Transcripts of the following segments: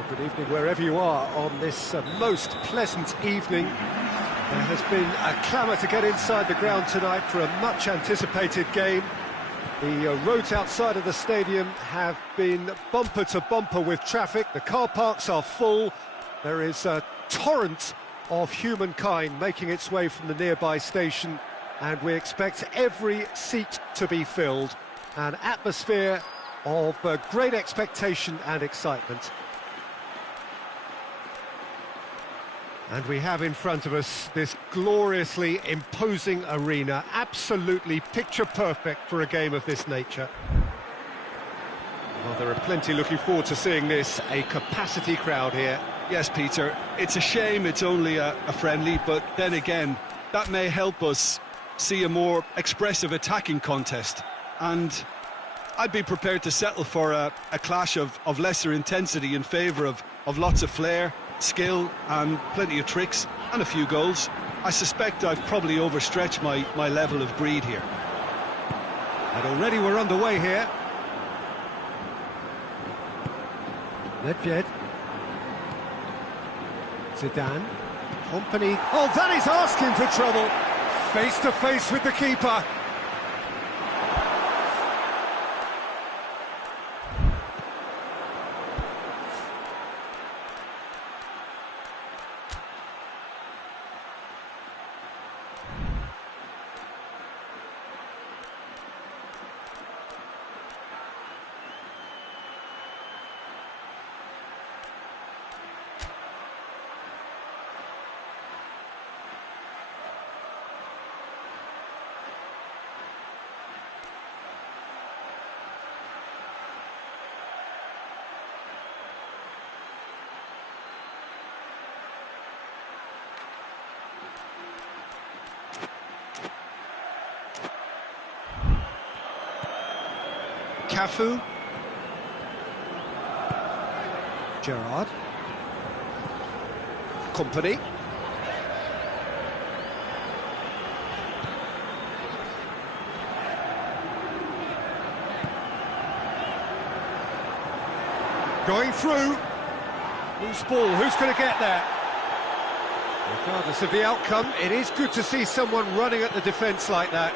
Well, good evening wherever you are on this most pleasant evening. There has been a clamour to get inside the ground tonight for a much-anticipated game. The roads outside of the stadium have been bumper to bumper with traffic. The car parks are full. There is a torrent of humankind making its way from the nearby station, and we expect every seat to be filled. An atmosphere of great expectation and excitement. And we have in front of us this gloriously imposing arena, absolutely picture-perfect for a game of this nature. Well, there are plenty looking forward to seeing this, a capacity crowd here. Yes, Peter, it's a shame it's only a friendly, but then again, that may help us see a more expressive attacking contest. And I'd be prepared to settle for a clash of lesser intensity in favour of lots of flair, skill and plenty of tricks and a few goals. I suspect I've probably overstretched my level of greed here. And already we're underway here. Nedved. Zidane. Company. Oh, that is asking for trouble. Face to face with the keeper. Cafu. Gerrard. Company. Going through. Loose ball, who's going to get there? Regardless of the outcome, it is good to see someone running at the defence like that.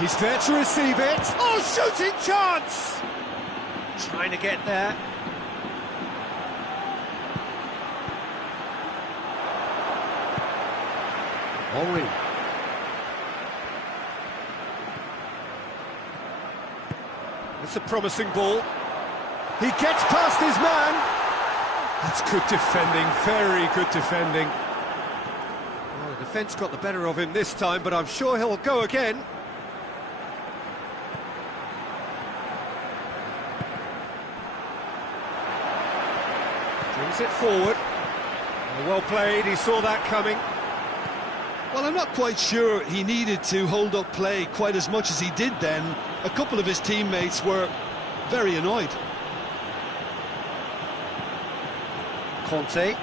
He's there to receive it. Oh, shooting chance! Trying to get there. Henry. It's a promising ball. He gets past his man. That's good defending, very good defending. Well, the defence got the better of him this time, but I'm sure he'll go again. Brings it forward. Well played, he saw that coming. Well, I'm not quite sure he needed to hold up play quite as much as he did then. A couple of his teammates were very annoyed. Conte.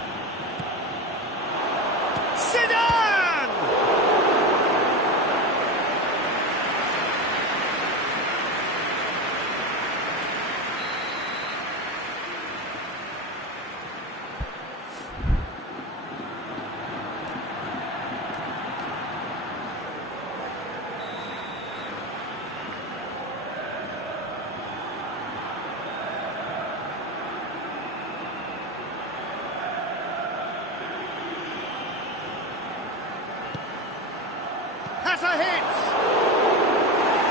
Zidane! Has a hit!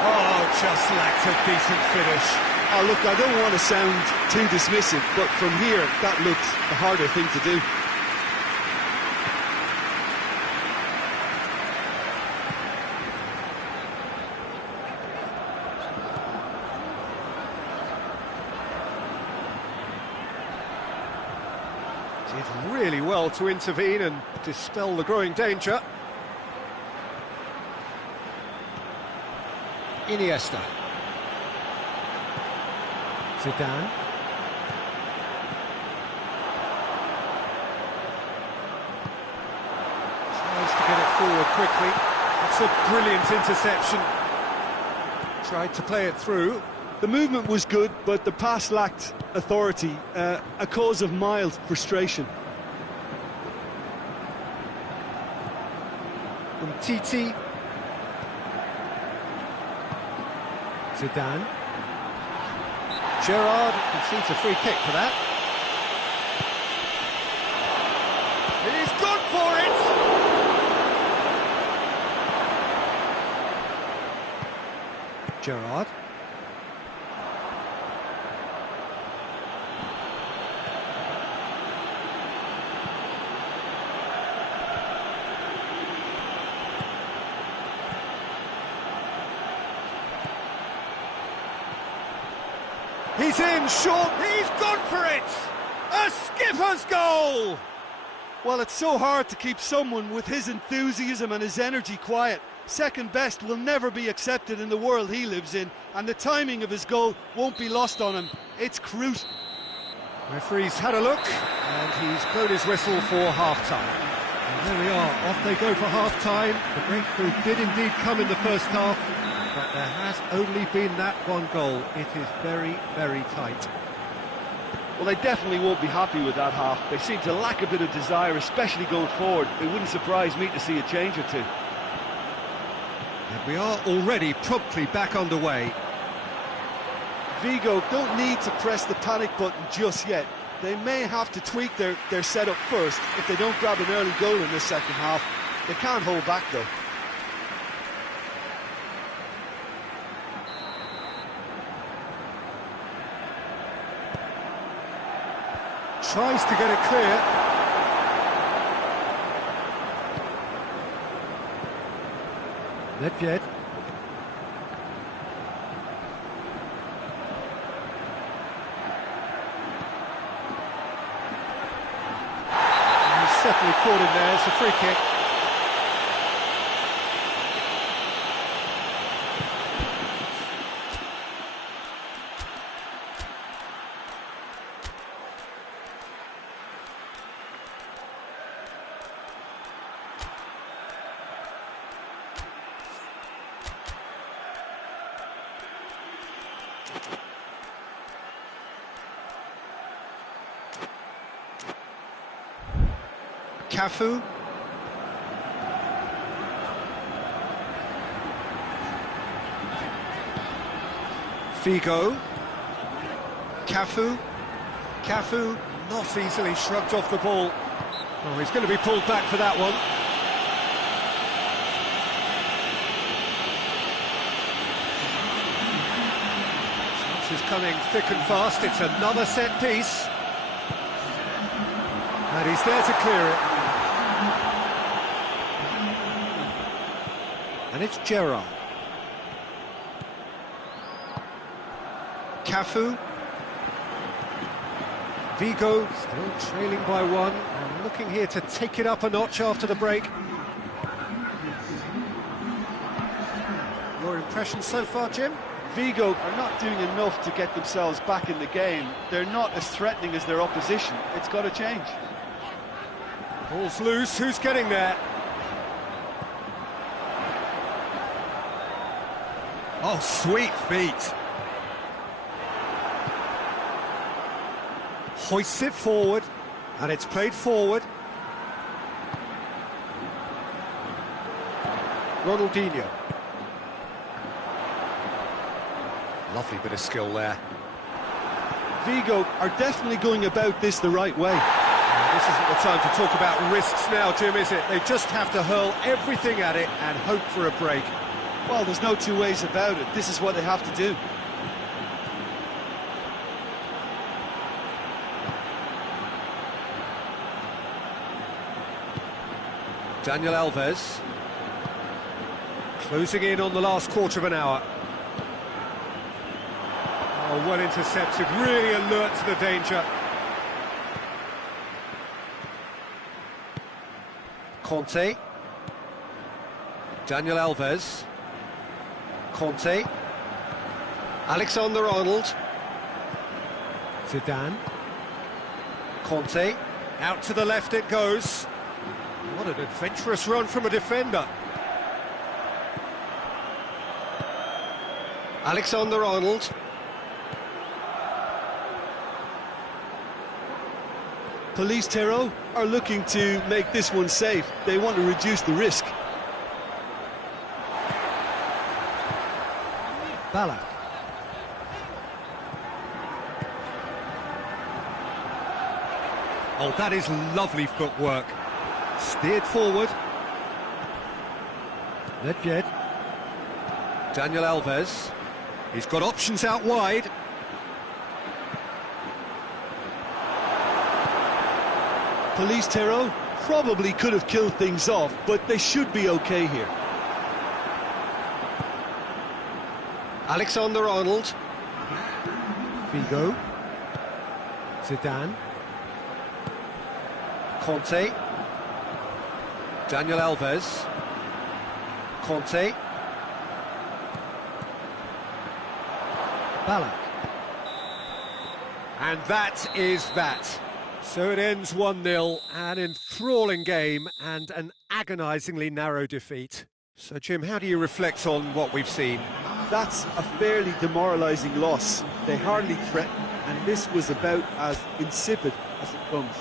Oh, just lacked a decent finish. Oh, look, I don't want to sound too dismissive, but from here, that looked the harder thing to do. Did really well to intervene and dispel the growing danger. Iniesta. Zidane. Tries forward quickly. It's a brilliant interception. Tried to play it through. The movement was good, but the pass lacked authority, a cause of mild frustration. Titi. Zidane. Gerrard concedes a free kick for that. He's gone for it! Gerrard. He's in, short, he's gone for it! A skipper's goal! Well, it's so hard to keep someone with his enthusiasm and his energy quiet. Second best will never be accepted in the world he lives in, and the timing of his goal won't be lost on him. It's crucial. Referee's had a look, and he's blown his whistle for half-time. And there we are, off they go for half-time. The breakthrough did indeed come in the first half, but there has only been that one goal. It is very, very tight. Well, they definitely won't be happy with that half. They seem to lack a bit of desire, especially going forward. It wouldn't surprise me to see a change or two. And we are already promptly back underway. Vigo don't need to press the panic button just yet. They may have to tweak their setup first if they don't grab an early goal in the second half. They can't hold back, though. Tries to get it clear. Nedved. He's certainly caught him there. It's a free kick. Cafu. Figo. Cafu. Cafu not easily shrugged off the ball. Oh, he's going to be pulled back for that one. Chance is coming thick and fast. It's another set piece. And he's there to clear it. And it's Gerrard. Cafu. Vigo still trailing by one and looking here to take it up a notch after the break. Your impression so far, Jim? Vigo are not doing enough to get themselves back in the game. They're not as threatening as their opposition. It's got to change. Ball's loose, who's getting there? Oh, sweet feet. Hoists it forward, and it's played forward. Ronaldinho. Lovely bit of skill there. Vigo are definitely going about this the right way. This isn't the time to talk about risks now, Jim, is it? They just have to hurl everything at it and hope for a break. Well, there's no two ways about it. This is what they have to do. Daniel Alves. Closing in on the last quarter of an hour. Oh, well intercepted, really alert to the danger. Conte. Daniel Alves. Conte. Alexander-Arnold. Zidane. Conte. Out to the left it goes. What an adventurous run from a defender. Alexander-Arnold. Police Tero are looking to make this one safe. They want to reduce the risk. Ballack. Oh, that is lovely footwork. Steered forward. Nedved. Daniel Alves. He's got options out wide. Police Tero probably could have killed things off, but they should be okay here. Alexander-Arnold. Figo. Zidane. Conte. Daniel Alves. Conte. Ballack. And that is that. So it ends 1-0, an enthralling game and an agonisingly narrow defeat. So, Jim, how do you reflect on what we've seen? That's a fairly demoralising loss. They hardly threatened, and this was about as insipid as it comes.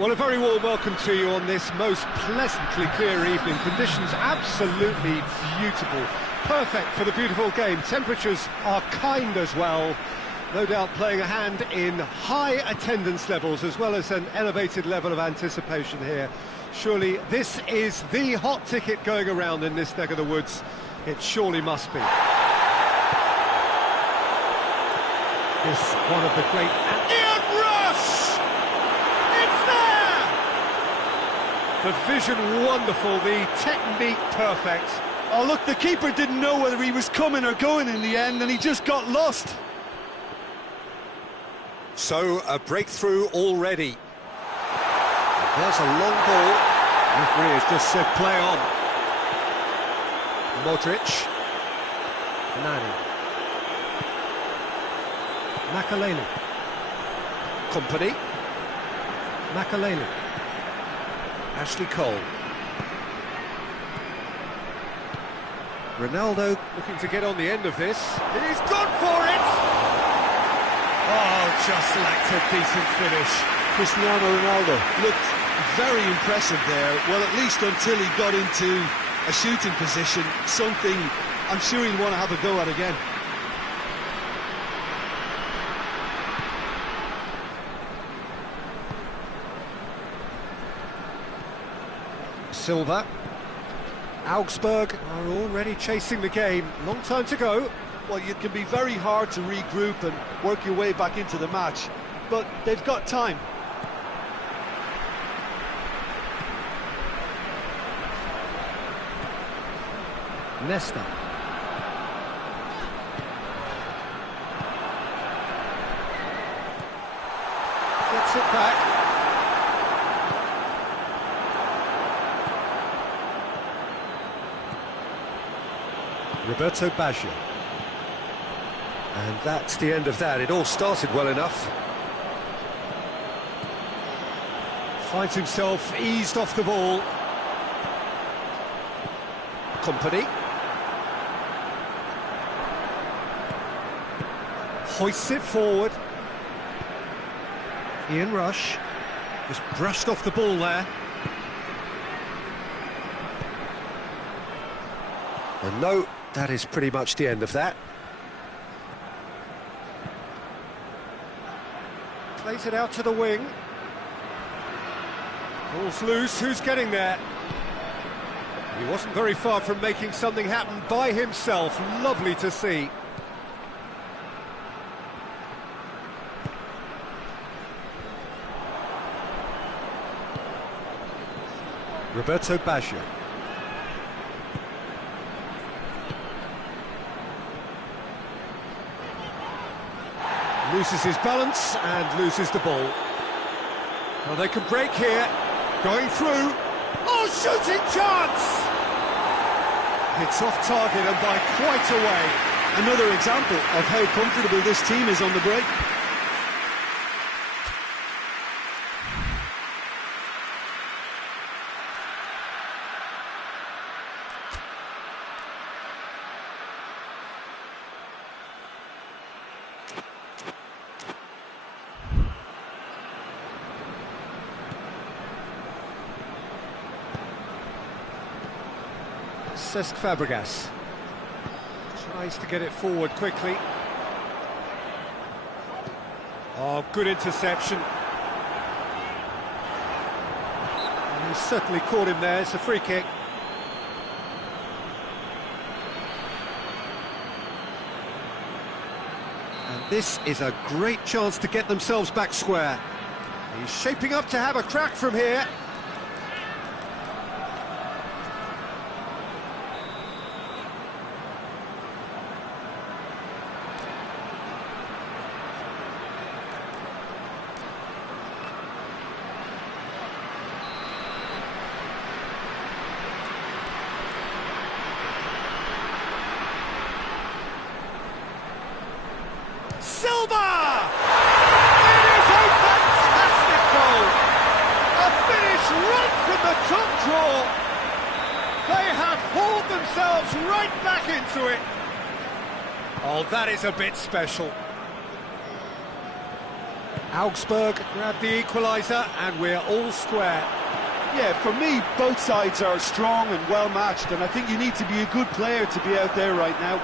Well, a very warm welcome to you on this most pleasantly clear evening. Conditions absolutely beautiful. Perfect for the beautiful game. Temperatures are kind as well. no doubt playing a hand in high attendance levels as well as an elevated level of anticipation here. Surely this is the hot ticket going around in this neck of the woods. It surely must be. This one of the great... Ian Rush! It's there! The vision wonderful, the technique perfect. Oh, look, the keeper didn't know whether he was coming or going in the end, and he just got lost. So, a breakthrough already. There's a long ball. The referee has just said play on. Modric. Nani. Makaleli. Company. Makaleli. Ashley Cole. Ronaldo looking to get on the end of this. He's gone for it! Oh, just lacked a decent finish. Cristiano Ronaldo looked very impressive there. Well, at least until he got into a shooting position, something I'm sure he'll want to have a go at again. Silva. Augsburg are already chasing the game. Long time to go. Well, it can be very hard to regroup and work your way back into the match, but they've got time. Nesta. Gets it back. Roberto Baggio. And that's the end of that. It all started well enough. Finds himself eased off the ball. Company. Hoists it forward. Ian Rush. Just brushed off the ball there. And no, that is pretty much the end of that. Plays it out to the wing. Ball's loose, who's getting there? He wasn't very far from making something happen by himself. Lovely to see. Roberto Baggio. Loses his balance and loses the ball. Well, they can break here. Going through. Oh, shooting chance! It's off target and by quite a way. Another example of how comfortable this team is on the break. Cesc Fabregas tries to get it forward quickly. Oh, good interception. And he certainly caught him there. It's a free kick. And this is a great chance to get themselves back square. He's shaping up to have a crack from here. Silva! It is a fantastic goal! A finish right from the top draw. They have hauled themselves right back into it. Oh, that is a bit special. Augsburg grab the equaliser and we're all square. Yeah, for me, both sides are strong and well matched, and I think you need to be a good player to be out there right now.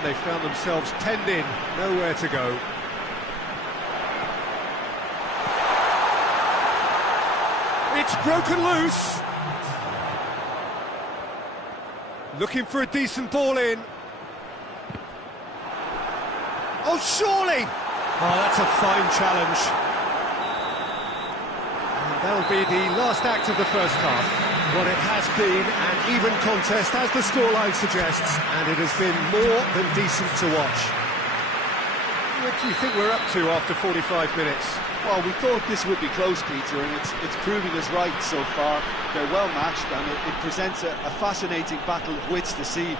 then they found themselves penned in, nowhere to go. It's broken loose. Looking for a decent ball in. Oh, surely! Oh, that's a fine challenge. And that'll be the last act of the first half. Well, it has been an even contest, as the scoreline suggests, and it has been more than decent to watch. What do you think we're up to after 45 minutes? Well, we thought this would be close, Peter, and it's proving us right so far. They're well matched, and it presents a fascinating battle of wits to see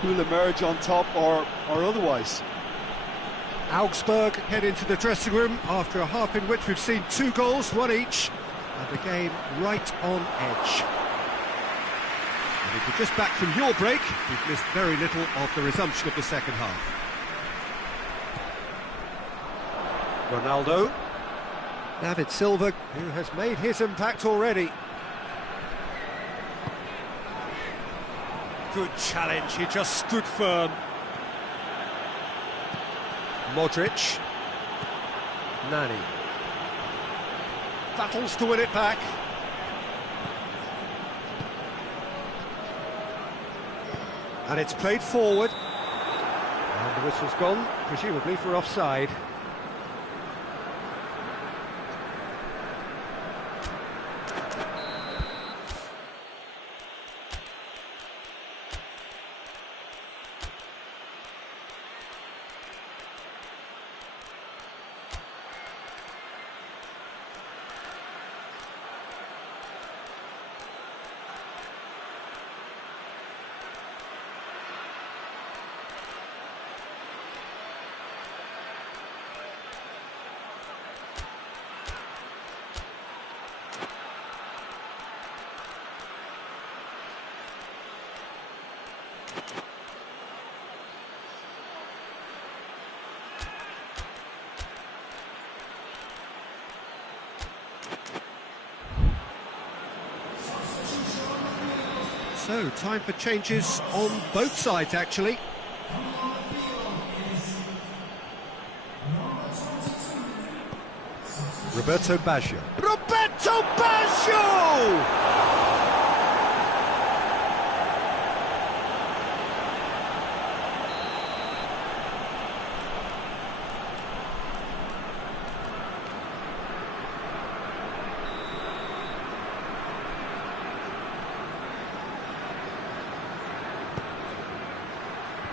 who'll emerge on top or otherwise. Augsburg head into the dressing room after a half in which we've seen 2 goals, 1 each, and the game right on edge. And if you're just back from your break, you've missed very little of the resumption of the second half. Ronaldo. David Silva, who has made his impact already. Good challenge, he just stood firm. Modric. Nani. Battles to win it back. And it's played forward. And the whistle's gone, presumably for offside. So, time for changes on both sides, actually. Roberto Baggio. Roberto Baggio!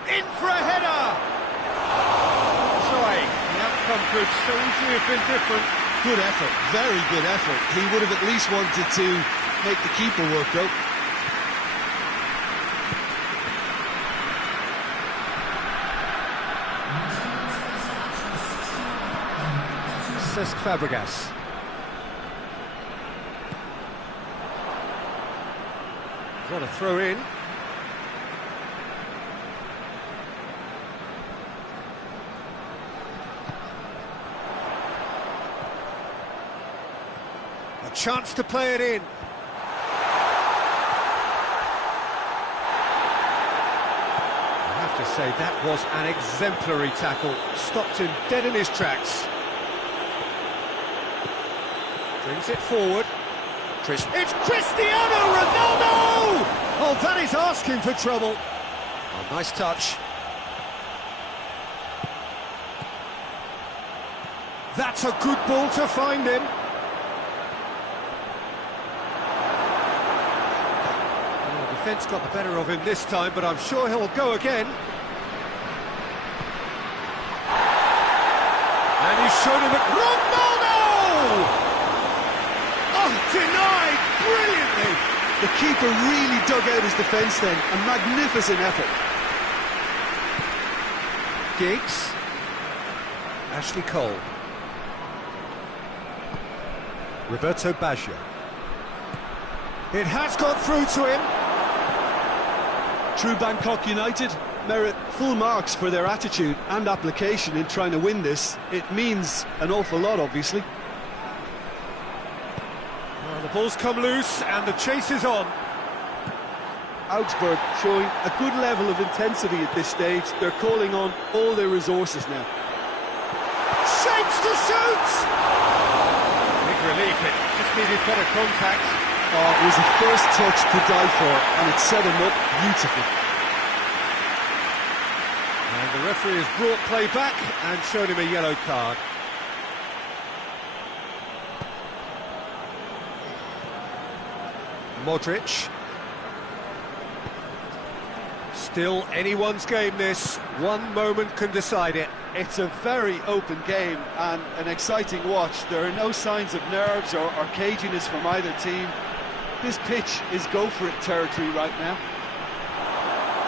In for a header! Gioi, the outcome could so easily have been different. Good effort, very good effort. He would have at least wanted to make the keeper work, though. Cesc Fabregas. Got a throw in. A chance to play it in. I have to say, that was an exemplary tackle. Stopped him dead in his tracks. Brings it forward. It's Cristiano Ronaldo! Oh, that is asking for trouble. Oh, nice touch. That's a good ball to find him. Defence got the better of him this time, but I'm sure he'll go again. And he's shown him Ronaldo! Oh, denied brilliantly. The keeper really dug out his defence then. A magnificent effort. Giggs. Ashley Cole. Roberto Baggio. It has got through to him. True Bangkok United merit full marks for their attitude and application in trying to win this. It means an awful lot, obviously. Well, the ball's come loose and the chase is on. Augsburg showing a good level of intensity at this stage. They're calling on all their resources now. Shapes to shoot! Big relief, it just needed better contact. Oh, it was a first touch to die for, and it set him up beautifully. And the referee has brought play back and shown him a yellow card. Modric. Still anyone's game, this. One moment can decide it. It's a very open game and an exciting watch. There are no signs of nerves or caginess from either team. This pitch is go-for-it territory right now.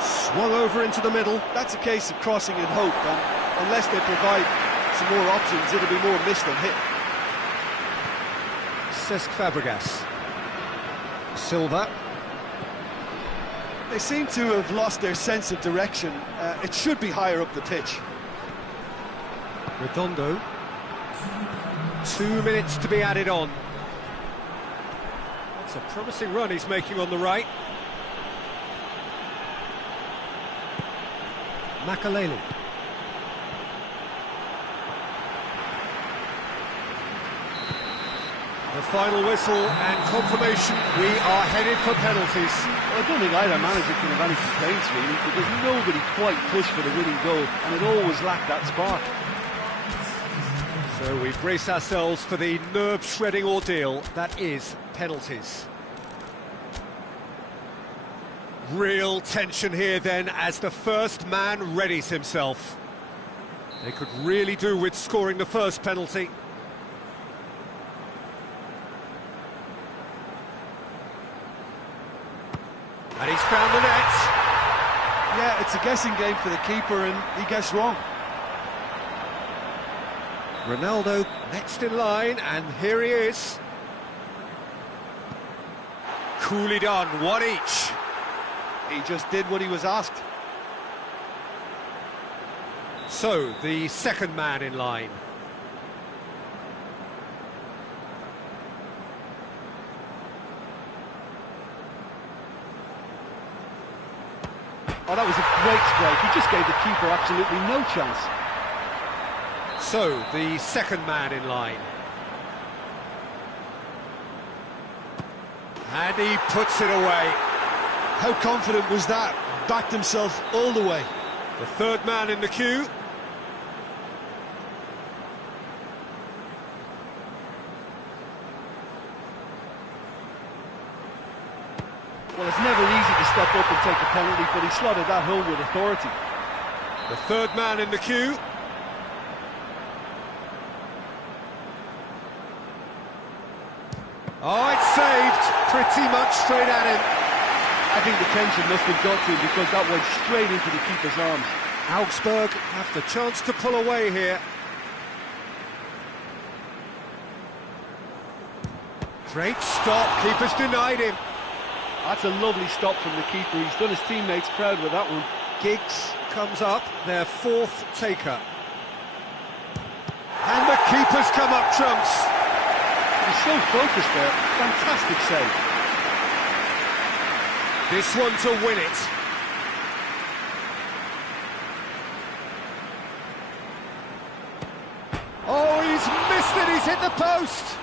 Swung over into the middle. That's a case of crossing in hope, and unless they provide some more options, it'll be more missed than hit. Cesc Fabregas. Silva. They seem to have lost their sense of direction. It should be higher up the pitch. Redondo. 2 minutes to be added on. That's a promising run he's making on the right. Makaleli. The final whistle and confirmation, we are headed for penalties. Well, I don't think either manager can have any complaints really, because nobody quite pushed for the winning goal, and it always lacked that spark. So we brace ourselves for the nerve-shredding ordeal that is penalties. Real tension here then as the first man readies himself. They could really do with scoring the first penalty. And he's found the net. Yeah, it's a guessing game for the keeper, and he guessed wrong. Ronaldo next in line, and here he is. Coolly done, one each. He just did what he was asked. So, the second man in line. Oh, that was a great strike. He just gave the keeper absolutely no chance. So, the second man in line. And he puts it away. How confident was that? Backed himself all the way. The third man in the queue. Well, it's never easy to step up and take a penalty, but he slotted that home with authority. The third man in the queue. Oh, it's saved. Pretty much straight at him. I think the tension must have got to him because that went straight into the keeper's arms. Augsburg have the chance to pull away here. Great stop. Keeper's denied him. That's a lovely stop from the keeper. He's done his teammates proud with that one. Giggs comes up, their fourth taker. And the keeper's come up trumps. He's so focused there. Fantastic save. This one to win it. Oh, he's missed it. He's hit the post.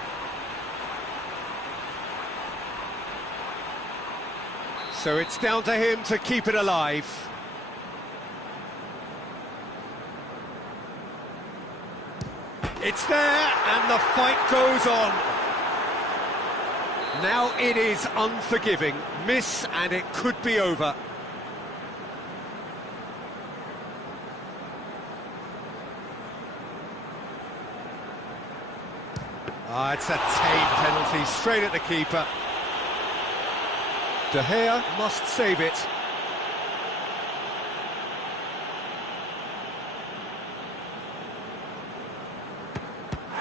So it's down to him to keep it alive. It's there, and the fight goes on. Now it is unforgiving. Miss, and it could be over. Ah, it's a tame penalty, straight at the keeper. De Gea must save it.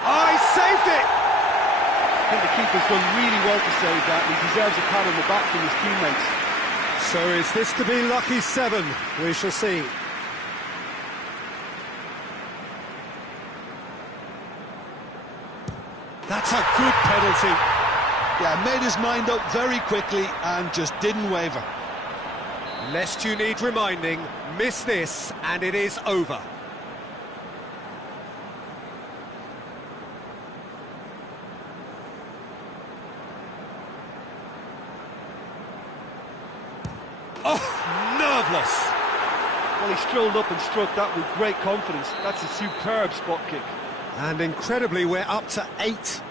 Oh, he saved it! I think the keeper's done really well to save that. He deserves a pat on the back from his teammates. So is this to be lucky 7? We shall see. That's a good penalty. Yeah, made his mind up very quickly and just didn't waver. Lest you need reminding, miss this and it is over. Oh, nerveless! Well, he strolled up and struck that with great confidence. That's a superb spot kick. And incredibly, we're up to 8.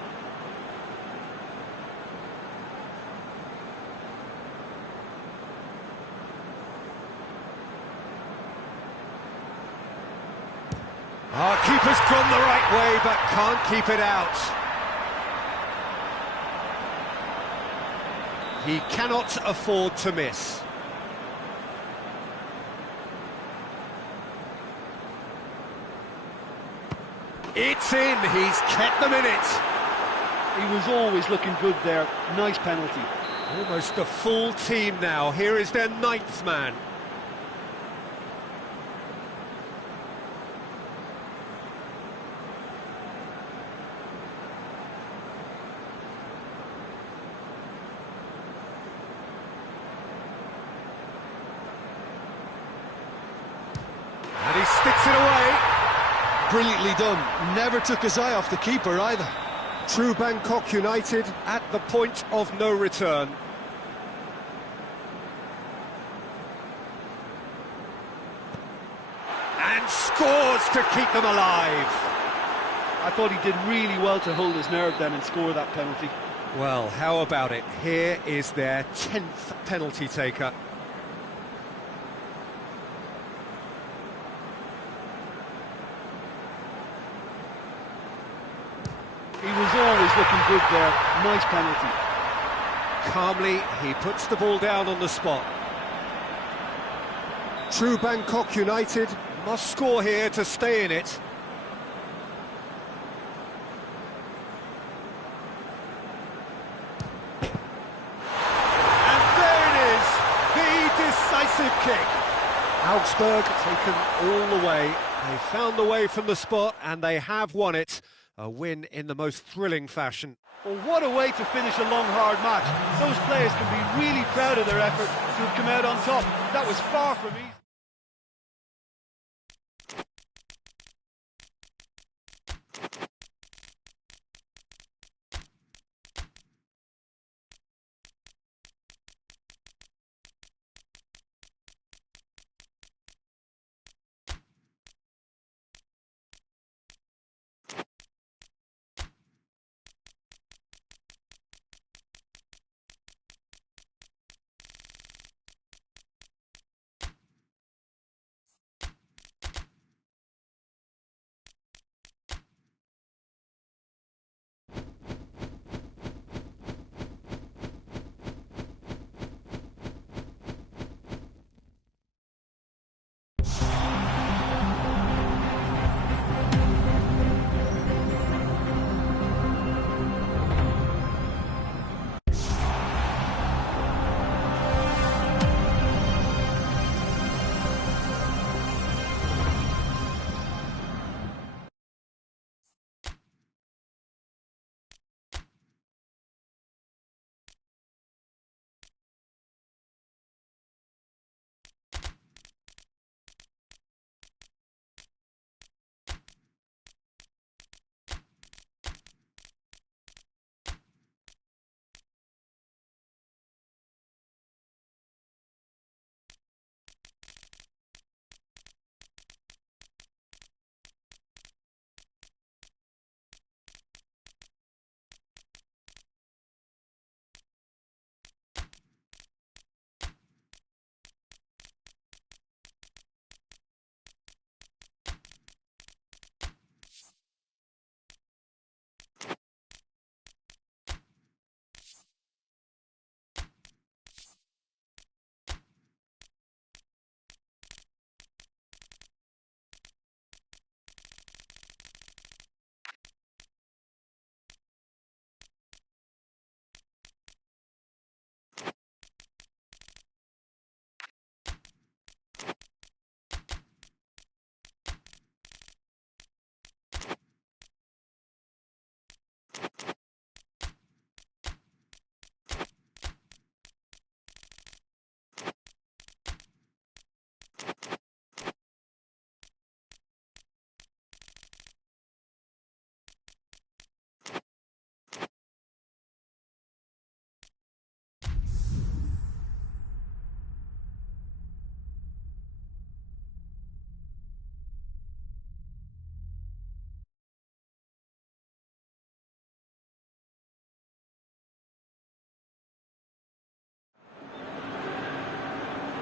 Our keeper's gone the right way, but can't keep it out. He cannot afford to miss. It's in, he's kept them in it. He was always looking good there. Nice penalty. Almost the full team now. Here is their 9th man. And he sticks it away. Brilliantly done. Never took his eye off the keeper either. True Bangkok United at the point of no return. And scores to keep them alive. I thought he did really well to hold his nerve then and score that penalty. Well, how about it? Here is their 10th penalty taker. He was always looking good there. Nice penalty. Calmly, he puts the ball down on the spot. True Bangkok United must score here to stay in it. And there it is, the decisive kick. Augsburg taken all the way. They found the way from the spot and they have won it. A win in the most thrilling fashion. Well, what a way to finish a long, hard match. Those players can be really proud of their effort to have come out on top. That was far from easy.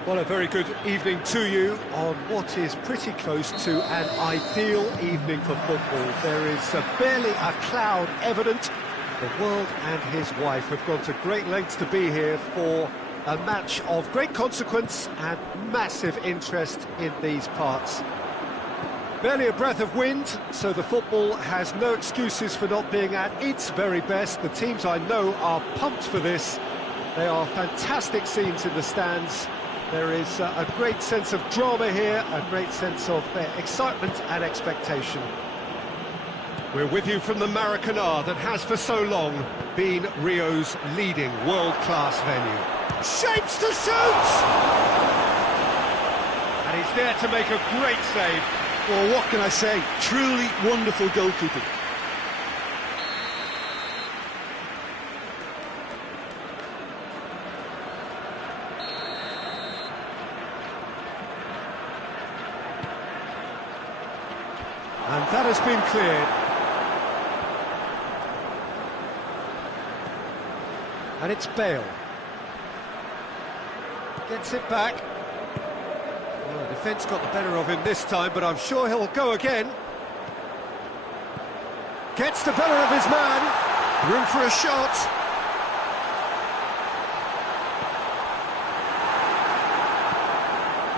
Well, a very good evening to you on what is pretty close to an ideal evening for football. There is barely a cloud evident. The world and his wife have gone to great lengths to be here for a match of great consequence and massive interest in these parts. Barely a breath of wind, so the football has no excuses for not being at its very best. The teams I know are pumped for this. They are fantastic scenes in the stands. There is a great sense of drama here, a great sense of excitement and expectation. We're with you from the Maracanã that has for so long been Rio's leading world-class venue. Shapes to shoot! And he's there to make a great save. Well, what can I say? Truly wonderful goalkeeping. And that has been cleared. And it's Bale. Gets it back. Well, the defence got the better of him this time, but I'm sure he'll go again. Gets the better of his man. Room for a shot.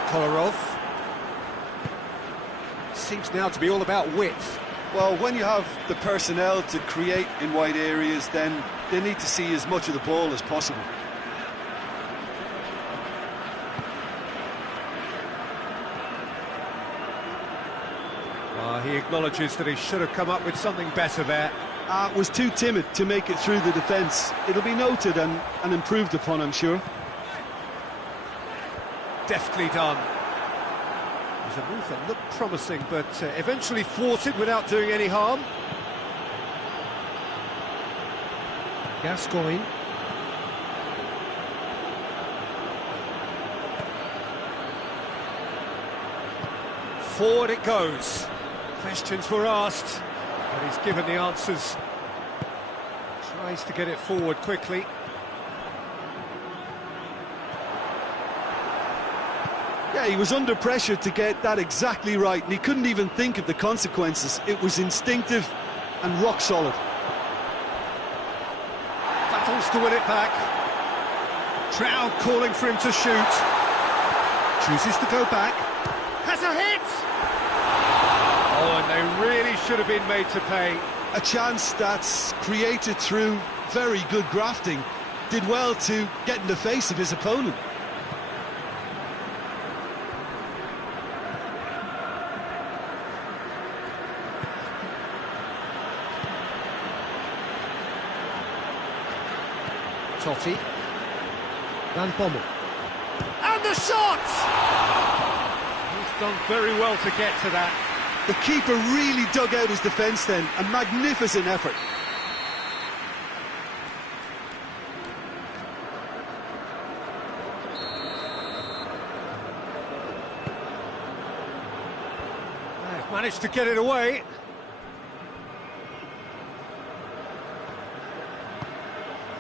Kolarov. Seems now to be all about width. Well, when you have the personnel to create in wide areas, then they need to see as much of the ball as possible. He acknowledges that he should have come up with something better there. Was too timid to make it through the defence. It'll be noted and improved upon, I'm sure. Deftly done. It was a move that looked promising, but eventually thwarted without doing any harm. Gascoigne. Forward it goes. Questions were asked, but he's given the answers. Tries to get it forward quickly. Yeah, he was under pressure to get that exactly right, and he couldn't even think of the consequences. It was instinctive and rock solid. Battles to win it back. Trout calling for him to shoot. Chooses to go back. Has a hit! Oh, and they really should have been made to pay. A chance that's created through very good grafting. Did well to get in the face of his opponent. Totti. Van Bommel. And the shot! He's done very well to get to that. The keeper really dug out his defence then. A magnificent effort. They've managed to get it away.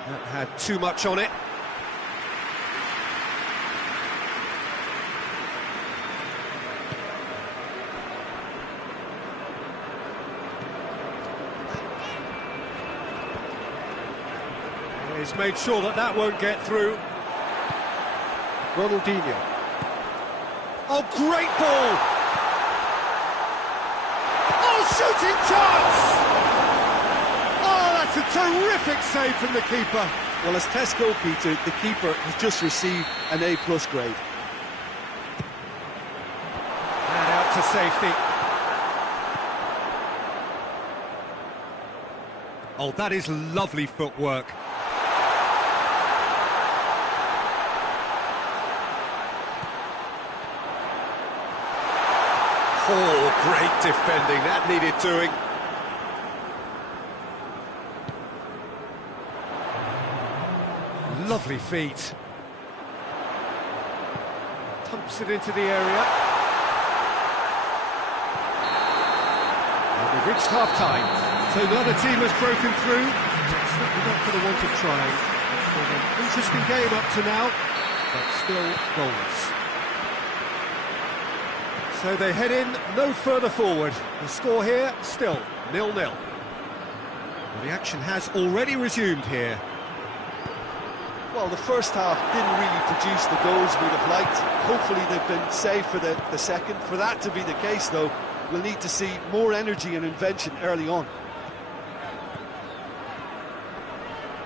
That had too much on it. He's made sure that that won't get through. Ronaldinho. Oh, great ball! Oh, shooting chance! Oh, that's a terrific save from the keeper. Well, as test goalkeeper, the keeper has just received an A+ grade. And out to safety. Oh, that is lovely footwork. Oh, great defending, that needed doing. Lovely feet. Pumps it into the area. And we've reached half-time. So neither team has broken through. Certainly not for the want of trying. It's been an interesting game up to now. but still goals. So they head in no further forward. The score here, still 0-0. Well, the action has already resumed here. Well, the first half didn't really produce the goals we'd have liked. Hopefully they've been saved for the second. For that to be the case, though, we'll need to see more energy and invention early on.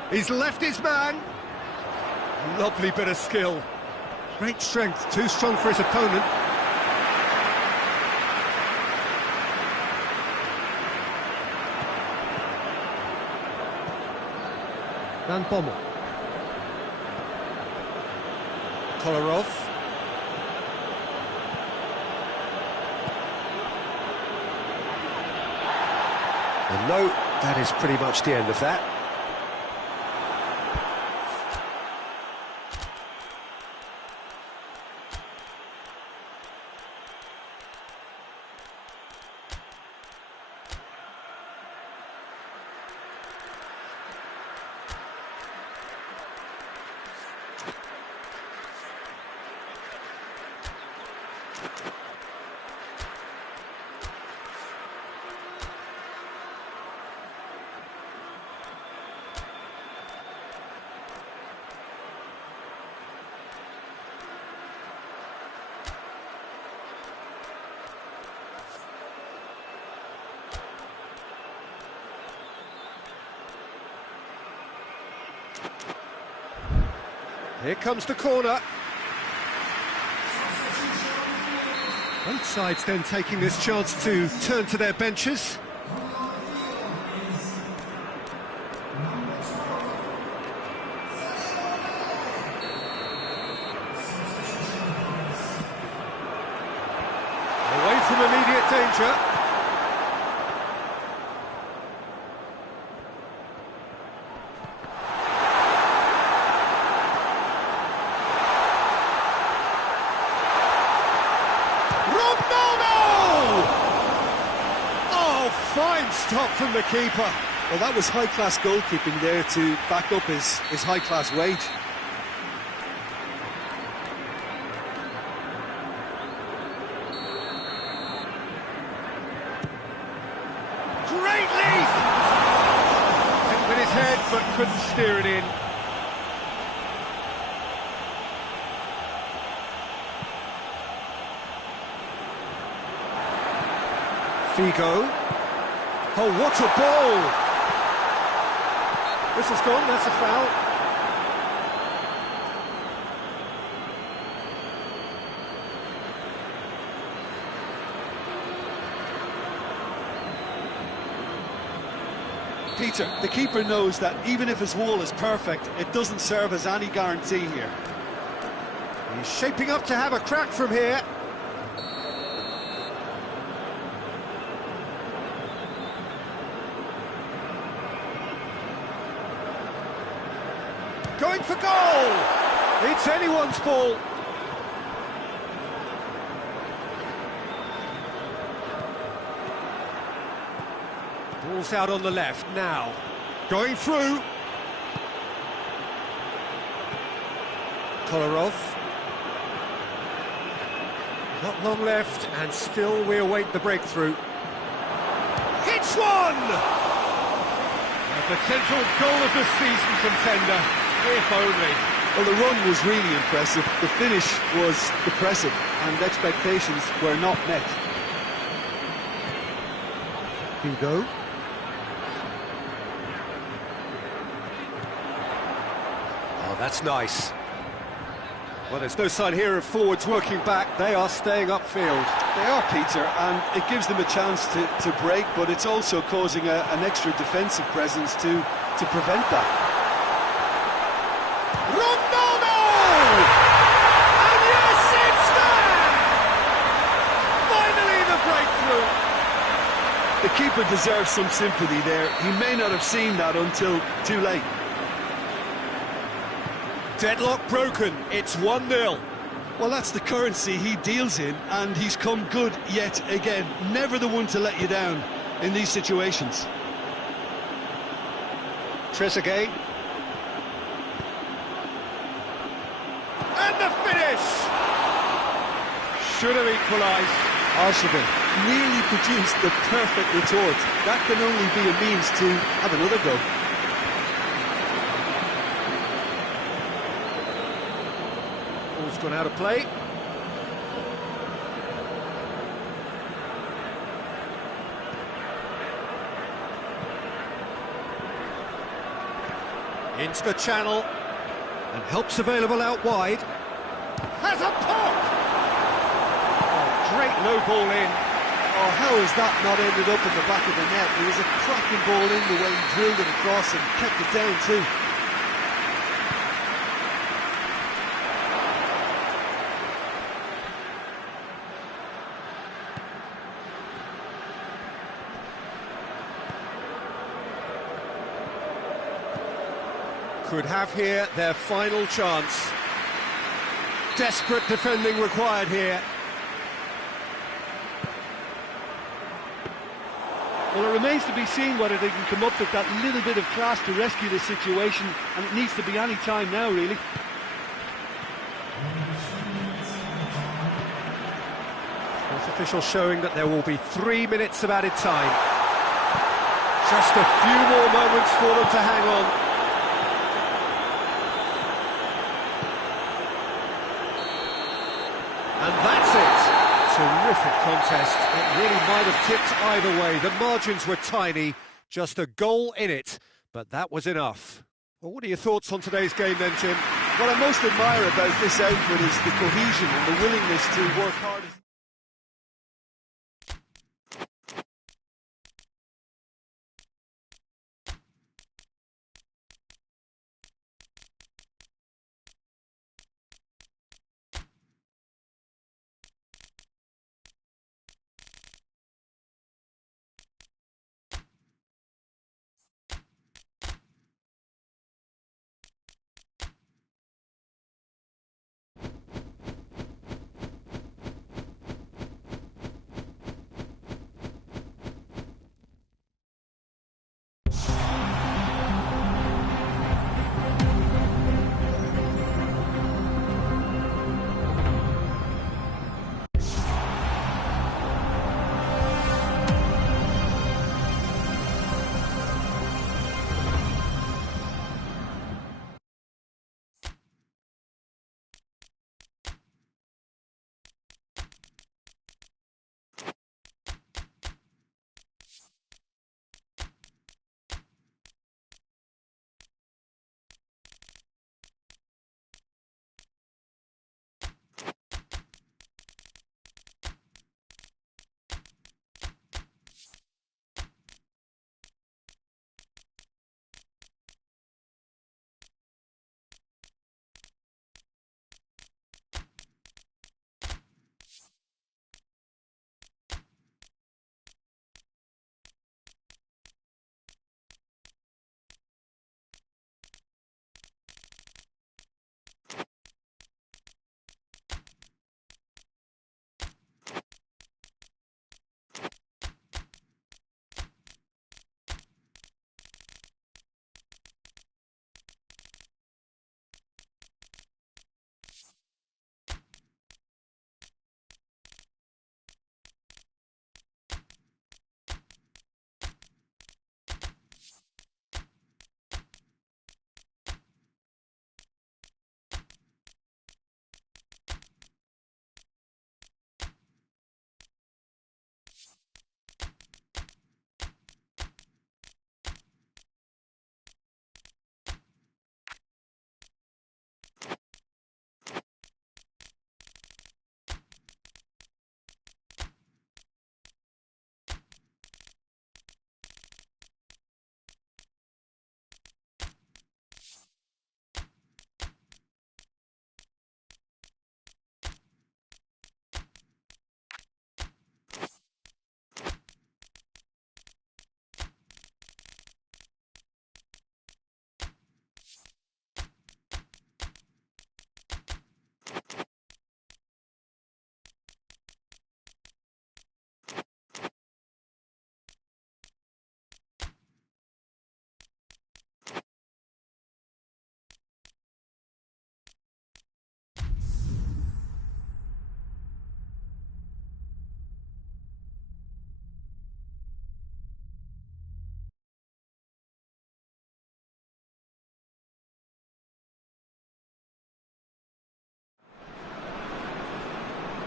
He's left his man. Lovely bit of skill. Great strength, too strong for his opponent. Van Bommel. Kolarov. And no, that is pretty much the end of that. Here comes the corner. Both sides then taking this chance to turn to their benches. Away from immediate danger. Fine stop from the keeper. Well, that was high-class goalkeeping there to back up his high-class wage. Great leap! Hit with his head, but couldn't steer it in. Figo. Oh, what a ball! This has gone, that's a foul. Peter, the keeper knows that even if his wall is perfect, it doesn't serve as any guarantee here. He's shaping up to have a crack from here. Going for goal! It's anyone's ball. Ball's out on the left now. Going through. Kolarov. Not long left, and still we await the breakthrough. Hits one! A potential goal of the season contender. If only. Well, the run was really impressive, the finish was depressive, and expectations were not met. Figo. Oh, that's nice. Well, there's no sign here of forwards working back. They are staying upfield. They are, Peter, and it gives them a chance to break, but it's also causing an extra defensive presence to prevent that. And yes, it's there! Finally the breakthrough! The keeper deserves some sympathy there. He may not have seen that until too late. Deadlock broken, it's 1-0. Well, that's the currency he deals in, and he's come good yet again. Never the one to let you down in these situations. Trezeguet. And should have equalised. Arshavin nearly produced the perfect retort. That can only be a means to have another go. Ball's gone out of play. Into the channel, and help's available out wide. Has a pop! Oh, great low ball in. Oh, how has that not ended up in the back of the net? It was a cracking ball in the way he drilled it across and kept it down too. Could have here their final chance. Desperate defending required here. Well, it remains to be seen whether they can come up with that little bit of class to rescue this situation, and it needs to be any time now, really. Fourth official showing that there will be 3 minutes of added time. Just a few more moments for them to hang on. And that's it. Terrific contest. It really might have tipped either way. The margins were tiny, just a goal in it, but that was enough. Well, what are your thoughts on today's game then, Jim? What I most admire about this outfit is the cohesion and the willingness to work hard.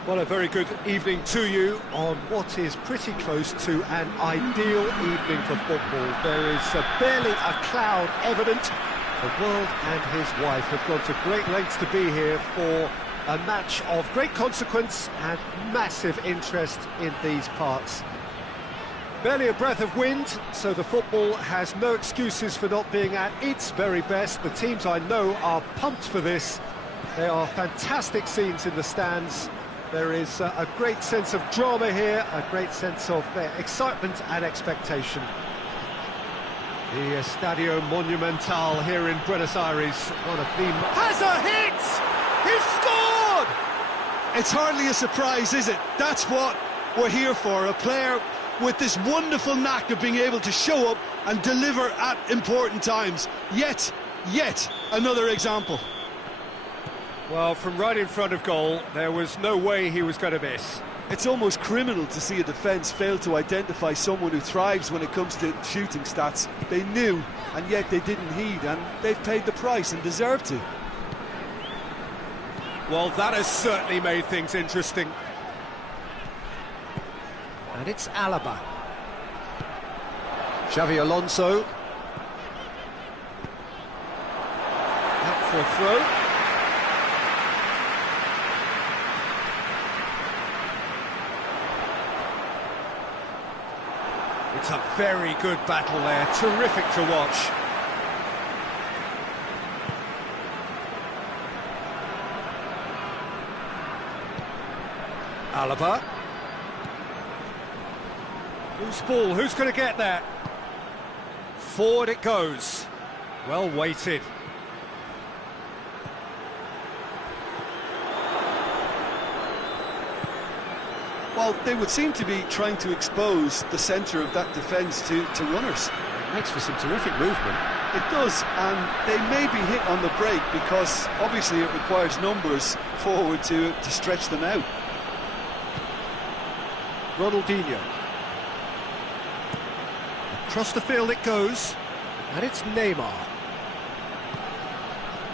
Well, a very good evening to you on what is pretty close to an ideal evening for football. There is barely a cloud evident. The world and his wife have gone to great lengths to be here for a match of great consequence and massive interest in these parts. Barely a breath of wind, so the football has no excuses for not being at its very best. The teams I know are pumped for this. There are fantastic scenes in the stands. There is a great sense of drama here, a great sense of excitement and expectation. The Estadio Monumental here in Buenos Aires, one of the... Has a hit! He's scored! It's hardly a surprise, is it? That's what we're here for, a player with this wonderful knack of being able to show up and deliver at important times. Yet another example. Well, from right in front of goal, there was no way he was going to miss. It's almost criminal to see a defence fail to identify someone who thrives when it comes to shooting stats. They knew, and yet they didn't heed, and they've paid the price and deserve to. Well, that has certainly made things interesting. And it's Alaba. Xavi Alonso. Out for a throw. It's a very good battle there, terrific to watch. Alaba. Loose ball, who's going to get that? Forward it goes. Well weighted. Well, they would seem to be trying to expose the centre of that defence to runners. It makes for some terrific movement. It does, and they may be hit on the break because obviously it requires numbers forward to stretch them out. Ronaldinho. Across the field it goes, and it's Neymar.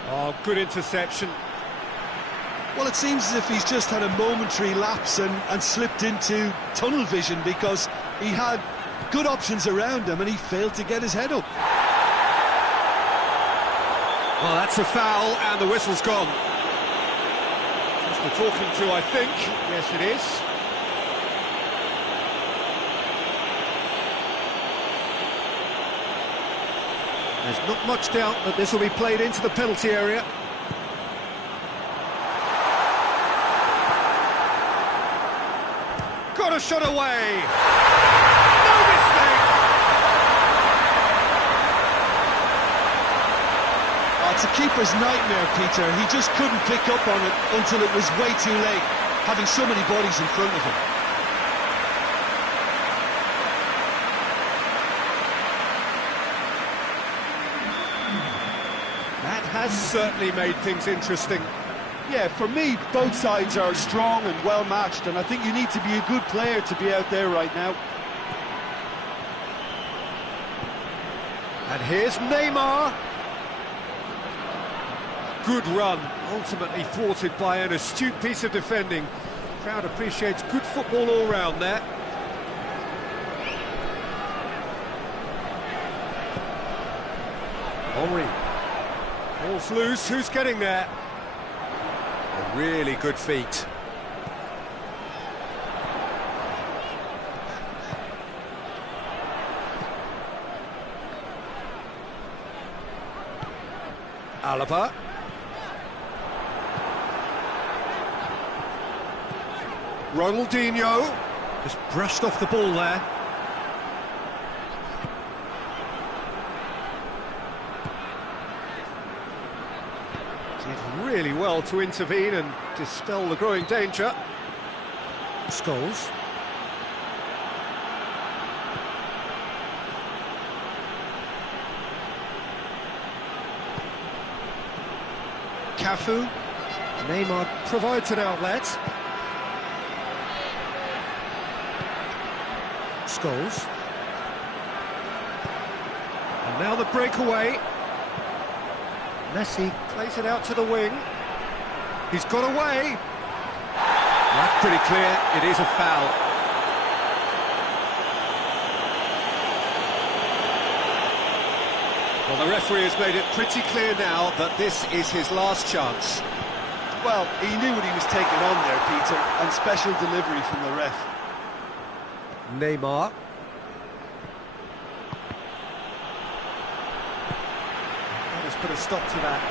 Oh, good interception. Well, it seems as if he's just had a momentary lapse and slipped into tunnel vision because he had good options around him and he failed to get his head up. Well, that's a foul and the whistle's gone. Just the talking to, I think. Yes, it is. There's not much doubt that this will be played into the penalty area. Got a shot away! No mistake! Oh, it's a keeper's nightmare, Peter. He just couldn't pick up on it until it was way too late, having so many bodies in front of him. That has certainly made things interesting. Yeah, for me, both sides are strong and well matched, and I think you need to be a good player to be out there right now. And here's Neymar. Good run, ultimately thwarted by an astute piece of defending. The crowd appreciates good football all round there. Henry. Ball's loose, who's getting there? A really good feat. Alaba. Ronaldinho. Just brushed off the ball there. Did really well to intervene and dispel the growing danger. Scholes. Cafu. Neymar provides an outlet. Scholes. And now the breakaway. Messi plays it out to the wing. He's got away. That's pretty clear, it is a foul. Well, the referee has made it pretty clear now that this is his last chance. Well, he knew what he was taking on there, Peter, and special delivery from the ref. Neymar. That has put a stop to that.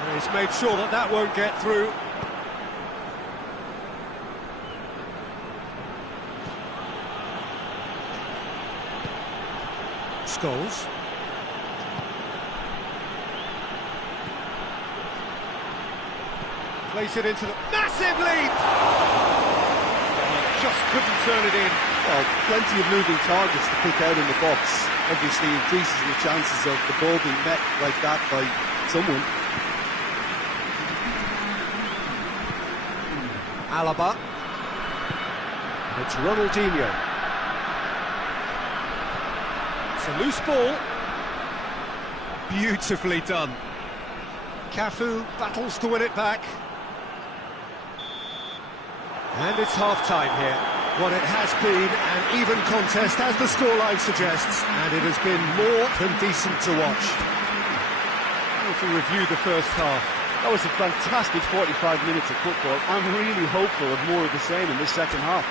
And he's made sure that that won't get through. Scholes. Place it into the massive leap! Just couldn't turn it in. Well, plenty of moving targets to pick out in the box. Obviously increases the chances of the ball being met like that by someone. Alaba. It's Ronaldinho. It's a loose ball. Beautifully done. Cafu battles to win it back. And it's half-time here. What it has been an even contest, as the scoreline suggests, and it has been more than decent to watch. If we review the first half, that was a fantastic 45 minutes of football. I'm really hopeful of more of the same in this second half.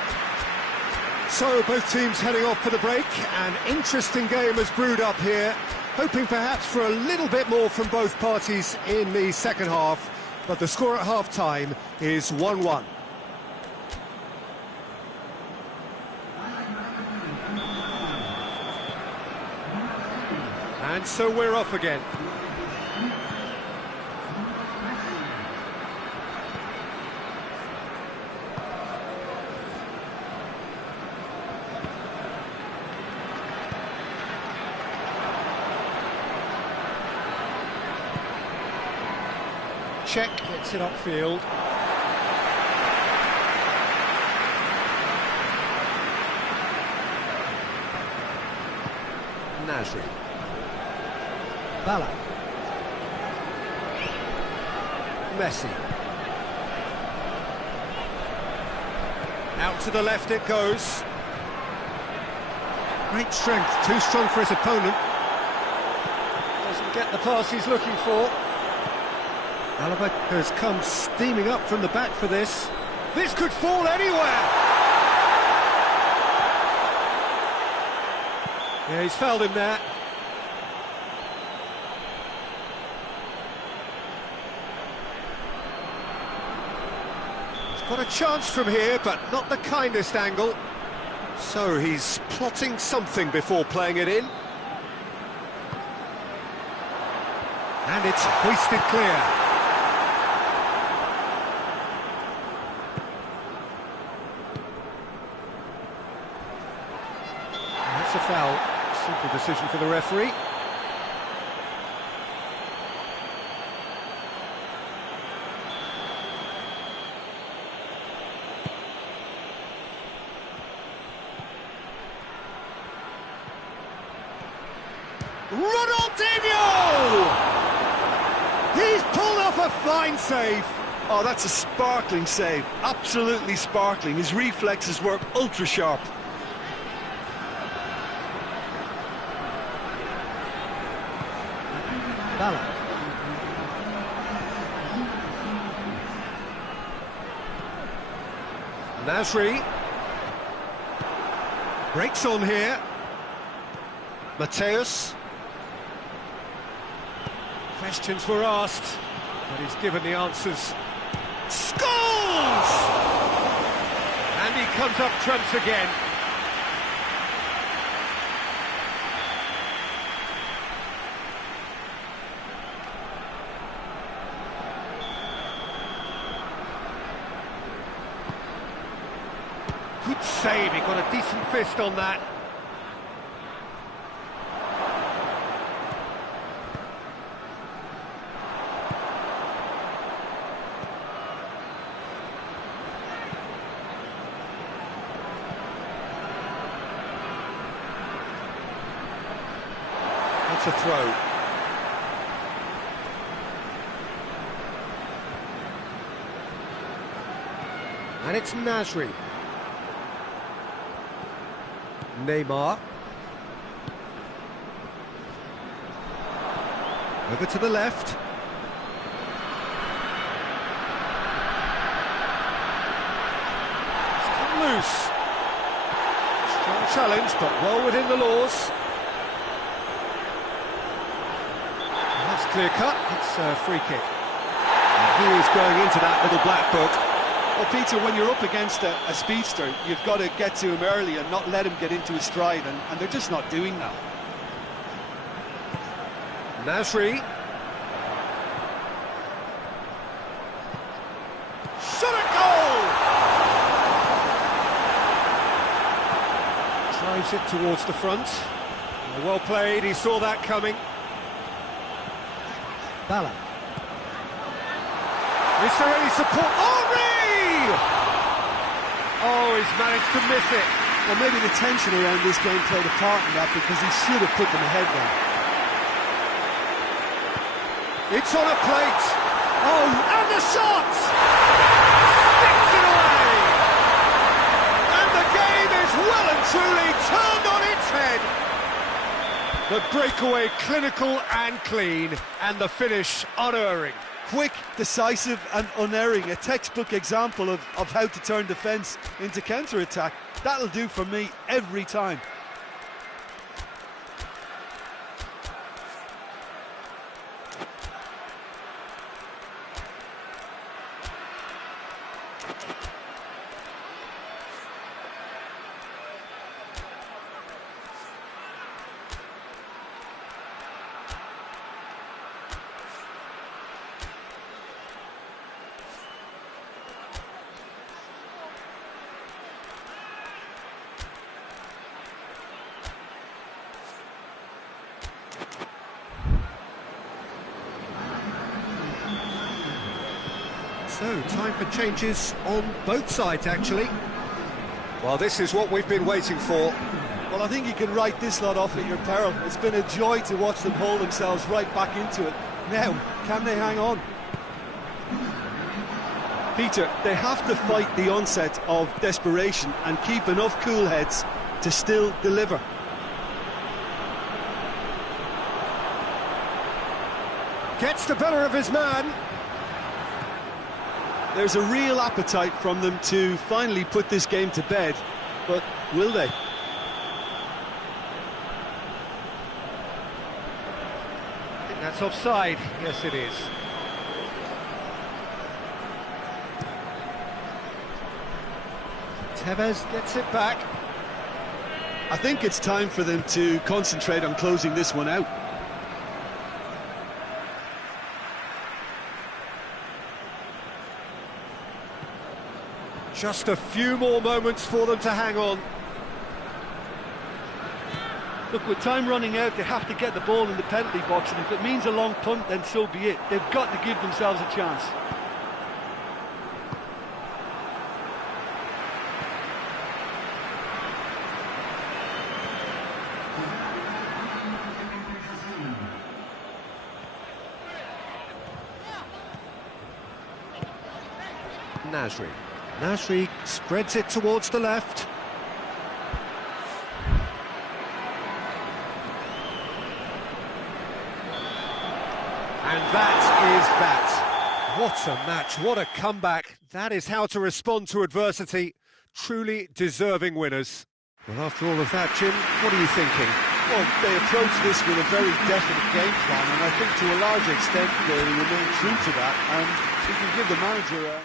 So both teams heading off for the break. An interesting game has brewed up here, hoping perhaps for a little bit more from both parties in the second half, but the score at half-time is 1-1. And so we're off again. Check gets it upfield. Nasri. Bala. Messi. Out to the left it goes. Great strength, too strong for his opponent. Doesn't get the pass he's looking for. Alaba has come steaming up from the back for this. This could fall anywhere! Yeah, he's fouled him there. He's got a chance from here, but not the kindest angle. So he's plotting something before playing it in. And it's hoisted clear. That's a foul. Simple decision for the referee. Ronaldinho! He's pulled off a fine save. Oh, that's a sparkling save. Absolutely sparkling. His reflexes work ultra sharp. Bala. Nasri. Breaks on here. Mateus. Questions were asked, but he's given the answers. Scores! And he comes up trumps again. Good save, he got a decent fist on that. That's a throw. And it's Nasri. Neymar. Over to the left. It's come loose. Strong challenge, but well within the laws. That's clear cut. It's a free kick. And he is going into that little black book. Well, Peter, when you're up against a speedster, you've got to get to him early and not let him get into his stride, and they're just not doing that. Nasri. Shot at goal! Drives it towards the front. Well played, he saw that coming. Bala. Is there any support? Oh, he's managed to miss it. Well, maybe the tension around this game played a part in that, because he should have put them ahead then. It's on a plate. Oh, and the shot! Sticks it away! And the game is well and truly turned on its head. The breakaway clinical and clean, and the finish unerring. Quick, decisive and unerring, a textbook example of how to turn defence into counter-attack. That'll do for me every time. So, time for changes on both sides, actually. Well, this is what we've been waiting for. Well, I think you can write this lot off at your peril. It's been a joy to watch them hold themselves right back into it. Now, can they hang on? Peter, they have to fight the onset of desperation and keep enough cool heads to still deliver. Gets the better of his man. There's a real appetite from them to finally put this game to bed, but will they? I think that's offside. Yes, it is. Tevez gets it back. I think it's time for them to concentrate on closing this one out. Just a few more moments for them to hang on. Look, with time running out, they have to get the ball in the penalty box, and if it means a long punt, then so be it. They've got to give themselves a chance. Nasri. Nasri spreads it towards the left. And that is that. What a match, what a comeback. That is how to respond to adversity. Truly deserving winners. Well, after all of that, Jim, what are you thinking? Well, they approach this with a very definite game plan, and I think to a large extent they remain true to that, and we can give the manager a...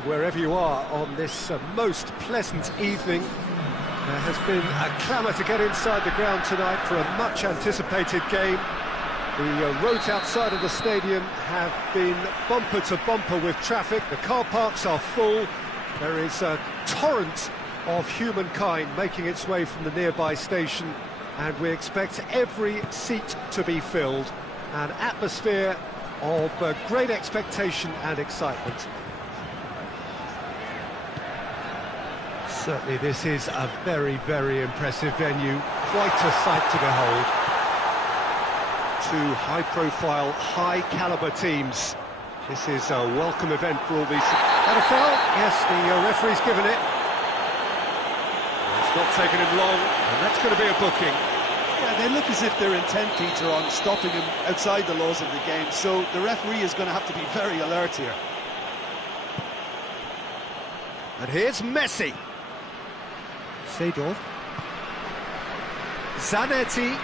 Wherever you are on this most pleasant evening, there has been a clamour to get inside the ground tonight for a much-anticipated game. The roads outside of the stadium have been bumper to bumper with traffic. The car parks are full. There is a torrent of humankind making its way from the nearby station, and we expect every seat to be filled. An atmosphere of great expectation and excitement. Certainly this is a very, very impressive venue. Quite a sight to behold. Two high-profile, high-caliber teams. This is a welcome event for all these... That a foul? Yes, the referee's given it. It's not taken him long, and that's going to be a booking. Yeah, they look as if they're intent, Peter, on stopping him outside the laws of the game, so the referee is going to have to be very alert here. And here's Messi. Seedorf. Zanetti.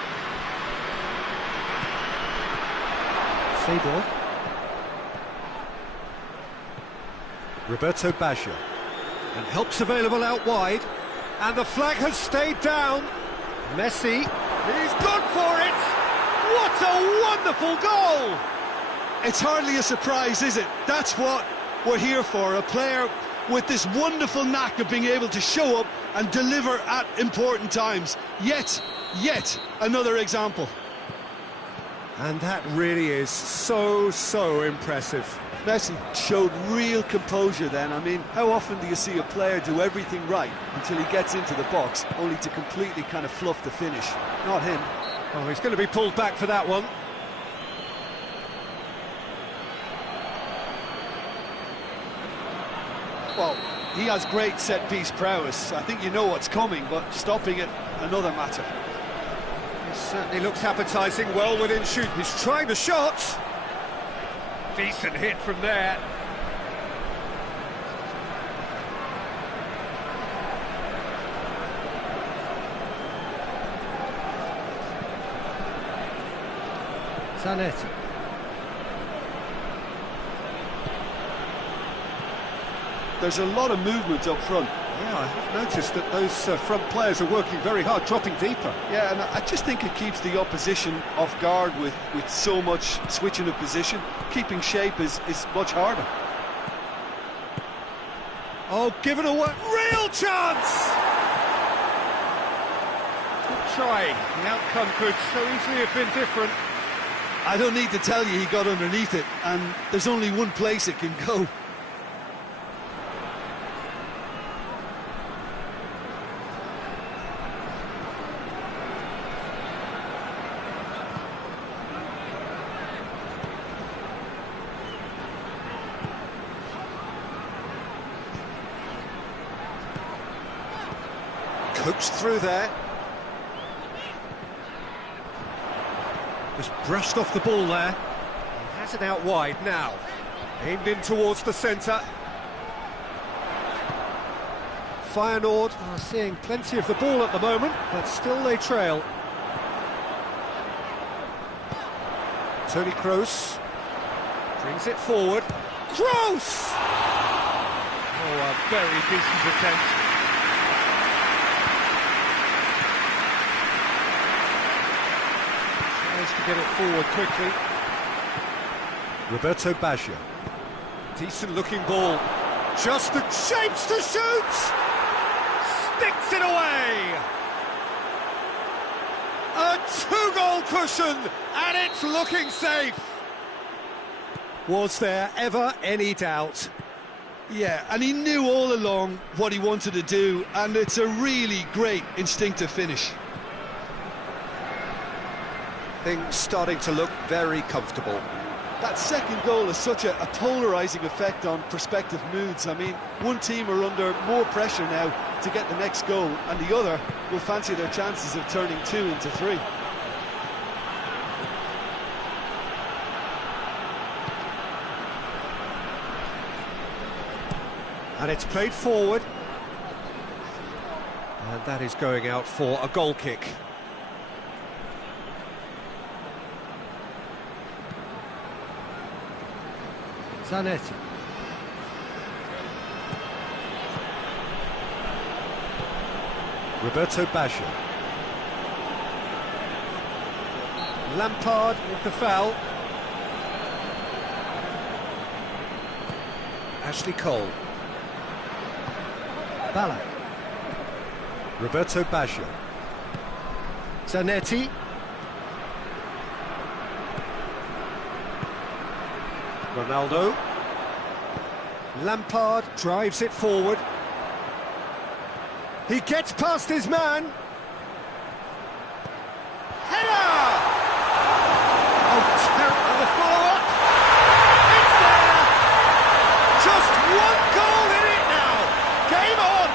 Seedorf. Roberto Baggio. And help's available out wide. And the flag has stayed down. Messi. He's gone for it! What a wonderful goal! It's hardly a surprise, is it? That's what we're here for, a player with this wonderful knack of being able to show up and deliver at important times. Yet another example. And that really is so impressive. Messi showed real composure then. I mean, how often do you see a player do everything right until he gets into the box, only to completely kind of fluff the finish? Not him. Oh, he's going to be pulled back for that one. Well, he has great set-piece prowess. I think you know what's coming, but stopping it, another matter. He certainly looks appetising, well within shoot. He's trying the shot. Decent hit from there. Zanetti. There's a lot of movement up front. Yeah, I have noticed that those front players are working very hard, dropping deeper. Yeah, and I just think it keeps the opposition off guard with so much switching of position. Keeping shape is much harder. Oh, given away. Real chance! Good try. The outcome could so easily have been different. I don't need to tell you he got underneath it, and there's only one place it can go. Coached through there. Just brushed off the ball there. He has it out wide now. Aimed in towards the centre. Feyenoord are seeing plenty of the ball at the moment, but still they trail. Toni Kroos brings it forward. Kroos! Oh, a very decent attempt. To get it forward quickly. Roberto Baggio. Decent looking ball. Just the shapes to shoot! Sticks it away! A two-goal cushion, and it's looking safe. Was there ever any doubt? Yeah, and he knew all along what he wanted to do, and it's a really great instinctive finish. Things starting to look very comfortable. That second goal has such a polarising effect on prospective moods. I mean, one team are under more pressure now to get the next goal, and the other will fancy their chances of turning 2 into 3. And it's played forward. And that is going out for a goal kick. Zanetti. Roberto Baggio. Lampard with the foul. Ashley Cole. Ballack. Roberto Baggio. Zanetti. Ronaldo. Lampard drives it forward. He gets past his man. Header! Oh, terrible, the follow-up. It's there! Just one goal in it now. Game on!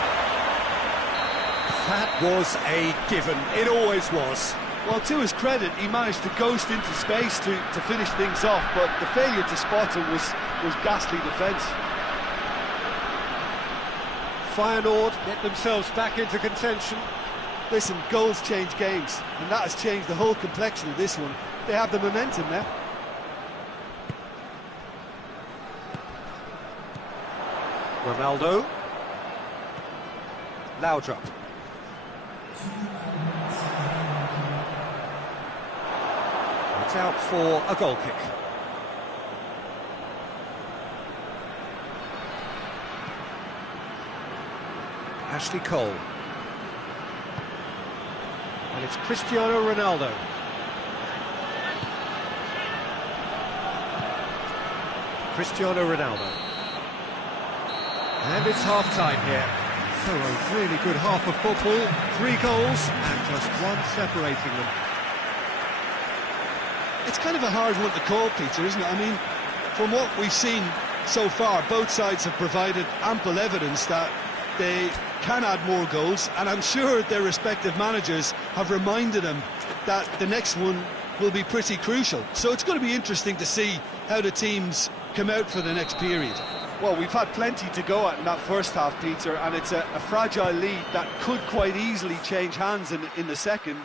That was a given. It always was. Well, to his credit, he managed to ghost into space to finish things off, but the failure to spot him was ghastly defence. Feyenoord get themselves back into contention. Listen, goals change games, and that has changed the whole complexion of this one. They have the momentum now. Ronaldo. Laudrup. It's out for a goal kick. Ashley Cole. And it's Cristiano Ronaldo. Cristiano Ronaldo. And it's half-time here. So a really good half of football. 3 goals and just one separating them. It's kind of a hard one to call, Peter, isn't it? I mean, from what we've seen so far, both sides have provided ample evidence that they can add more goals, and I'm sure their respective managers have reminded them that the next one will be pretty crucial. So it's going to be interesting to see how the teams come out for the next period. Well, we've had plenty to go at in that first half, Peter, and it's a fragile lead that could quite easily change hands in the second.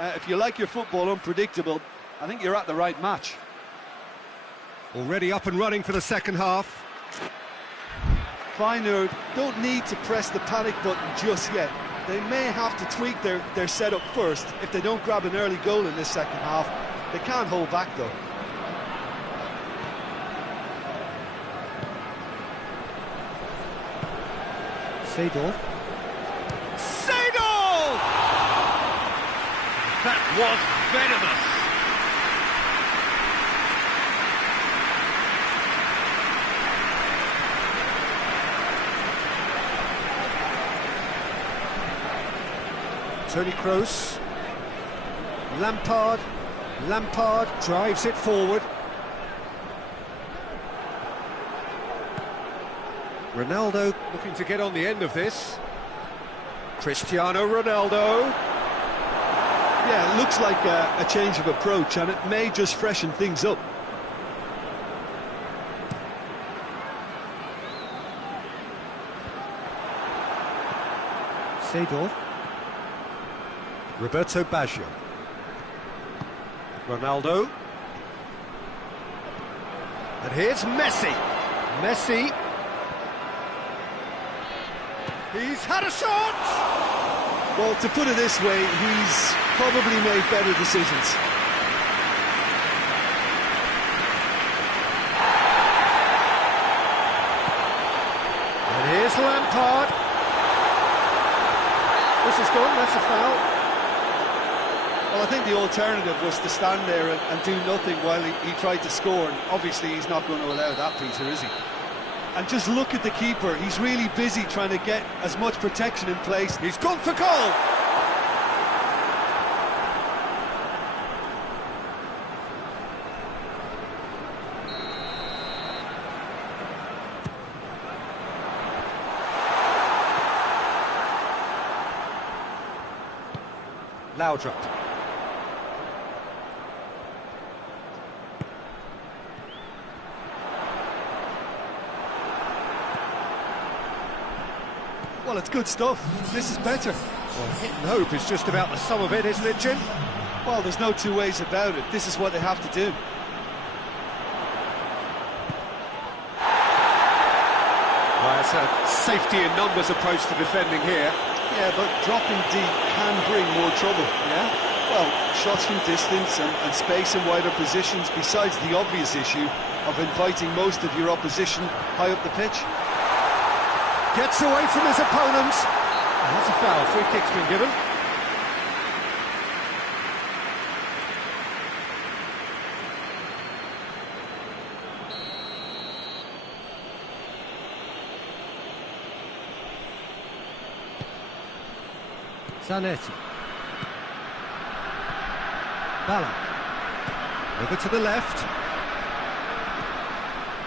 If you like your football unpredictable, I think you're at the right match. Already up and running for the second half. Feyenoord don't need to press the panic button just yet. They may have to tweak their setup first if they don't grab an early goal in this second half. They can't hold back though. Seedorf. Seedorf! That was venomous. Toni Kroos. Lampard drives it forward. Ronaldo looking to get on the end of this. Cristiano Ronaldo. Yeah, it looks like a change of approach, and it may just freshen things up. Seedorf. Roberto Baggio. Ronaldo. And here's Messi. Messi. He's had a shot! Well, to put it this way, he's probably made better decisions. And here's Lampard. This is gone, that's a foul. Well, I think the alternative was to stand there and do nothing while he tried to score, and obviously he's not going to allow that, Peter, is he? And just look at the keeper, he's really busy trying to get as much protection in place. He's gone for goal! Laudrup. Well, it's good stuff. This is better. Well, hit and hope is just about the sum of it, isn't it, Jim? Well, there's no two ways about it. This is what they have to do. Via That's a safety in numbers approach to defending here. Yeah, but dropping deep can bring more trouble, yeah? Well, shots from distance and space in wider positions, besides the obvious issue of inviting most of your opposition high up the pitch. Gets away from his opponent. And that's a foul. Free kick's been given. Zanetti. Ballack. Over to the left.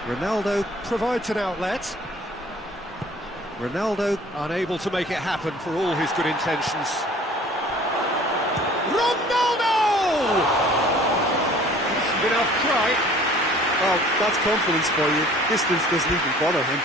Ronaldo provides an outlet. Ronaldo unable to make it happen for all his good intentions. Ronaldo! Hasn't been enough try. Well, that's confidence for you. Distance doesn't even bother him.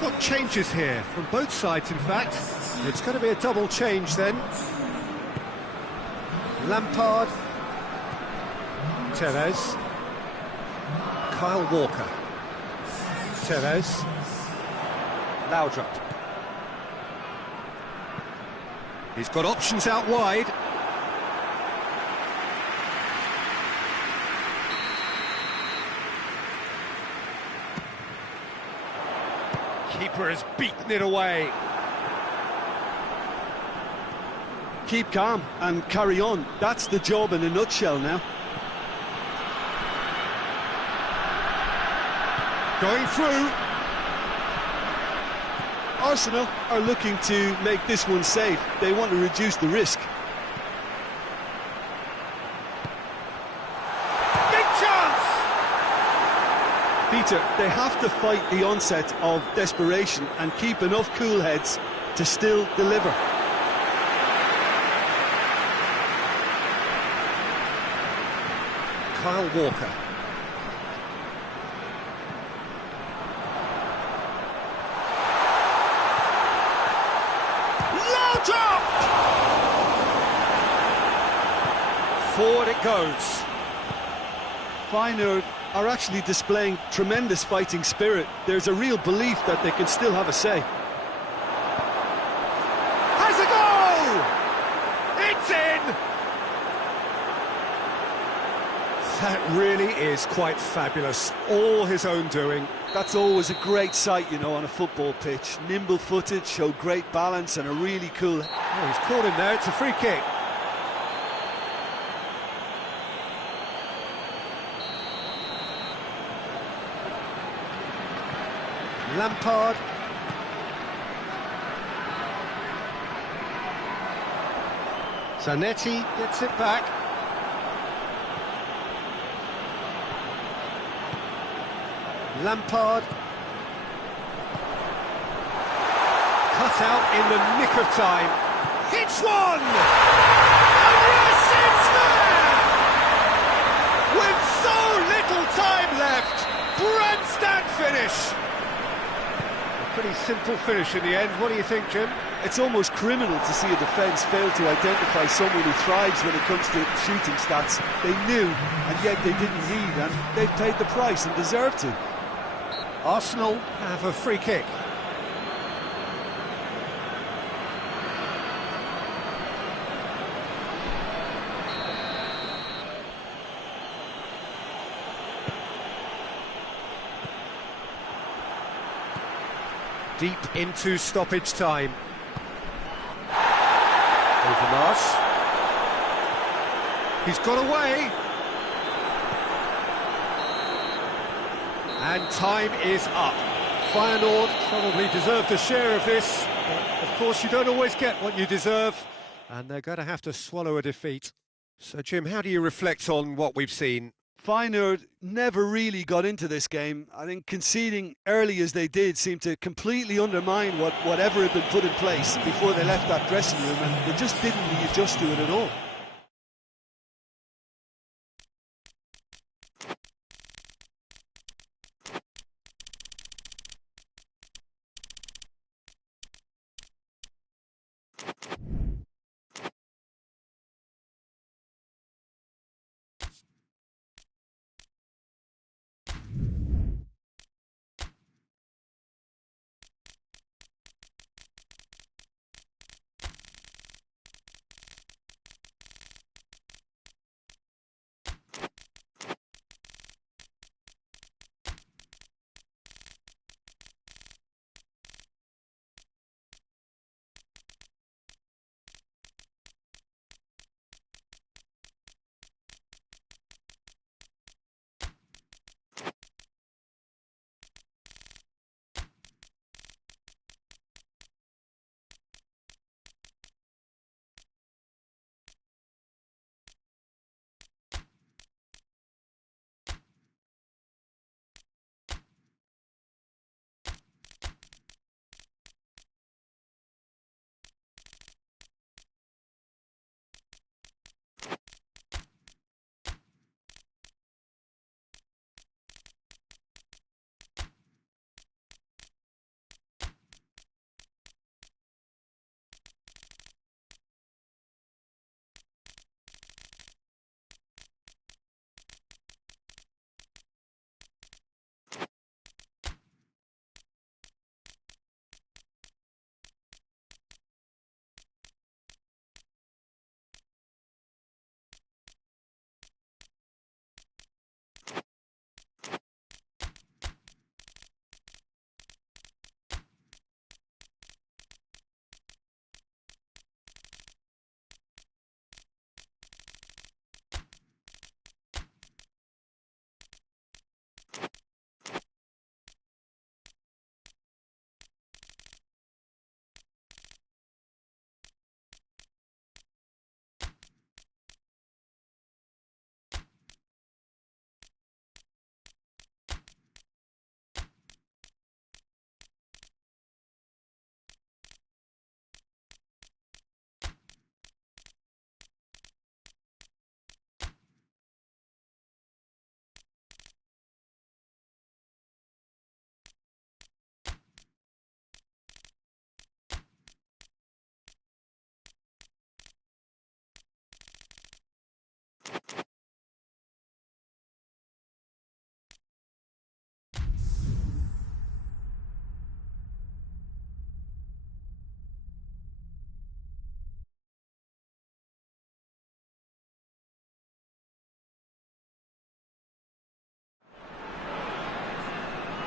Got changes here from both sides, in fact. It's going to be a double change then. Lampard, Tevez, Kyle Walker, Tevez, Laudrup. He's got options out wide. Keeper has beaten it away. Keep calm and carry on. That's the job in a nutshell now. Going through. Arsenal are looking to make this one safe. They want to reduce the risk. Peter, they have to fight the onset of desperation and keep enough cool heads to still deliver. Kyle Walker. Laudrup! Forward it goes. Feyenoord are actually displaying tremendous fighting spirit. There's a real belief that they can still have a say. Has a goal! It's in! That really is quite fabulous. All his own doing. That's always a great sight, you know, on a football pitch. Nimble-footed, showed great balance and a really cool... Oh, he's caught him there. It's a free kick. Lampard. Zanetti gets it back. Lampard. Cut out in the nick of time. Hits one! And yes, it's there! With so little time left, grandstand finish. Pretty simple finish in the end. What do you think, Jim? It's almost criminal to see a defence fail to identify someone who thrives when it comes to shooting stats. They knew, and yet they didn't heed, and they've paid the price and deserve to. Arsenal have a free kick. Deep into stoppage time. Overmars. He's got away. And time is up. Feyenoord probably deserved a share of this. But of course, you don't always get what you deserve. And they're going to have to swallow a defeat. So, Jim, how do you reflect on what we've seen? Feyenoord never really got into this game. I think conceding early as they did seemed to completely undermine whatever had been put in place before they left that dressing room, and they just didn't readjust to it at all.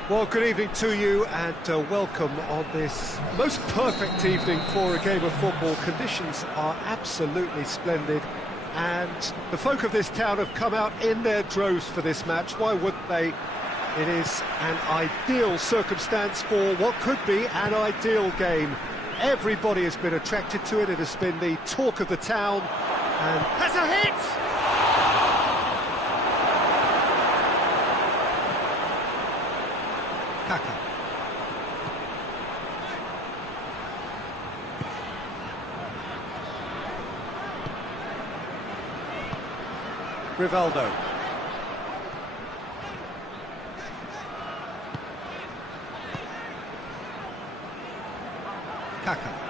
Well, good evening to you and welcome on this most perfect evening for a game of football. Conditions are absolutely splendid and the folk of this town have come out in their droves for this match. Why wouldn't they? It is an ideal circumstance for what could be an ideal game. Everybody has been attracted to it. It has been the talk of the town and has a hit! Kaka. Rivaldo. Kaka.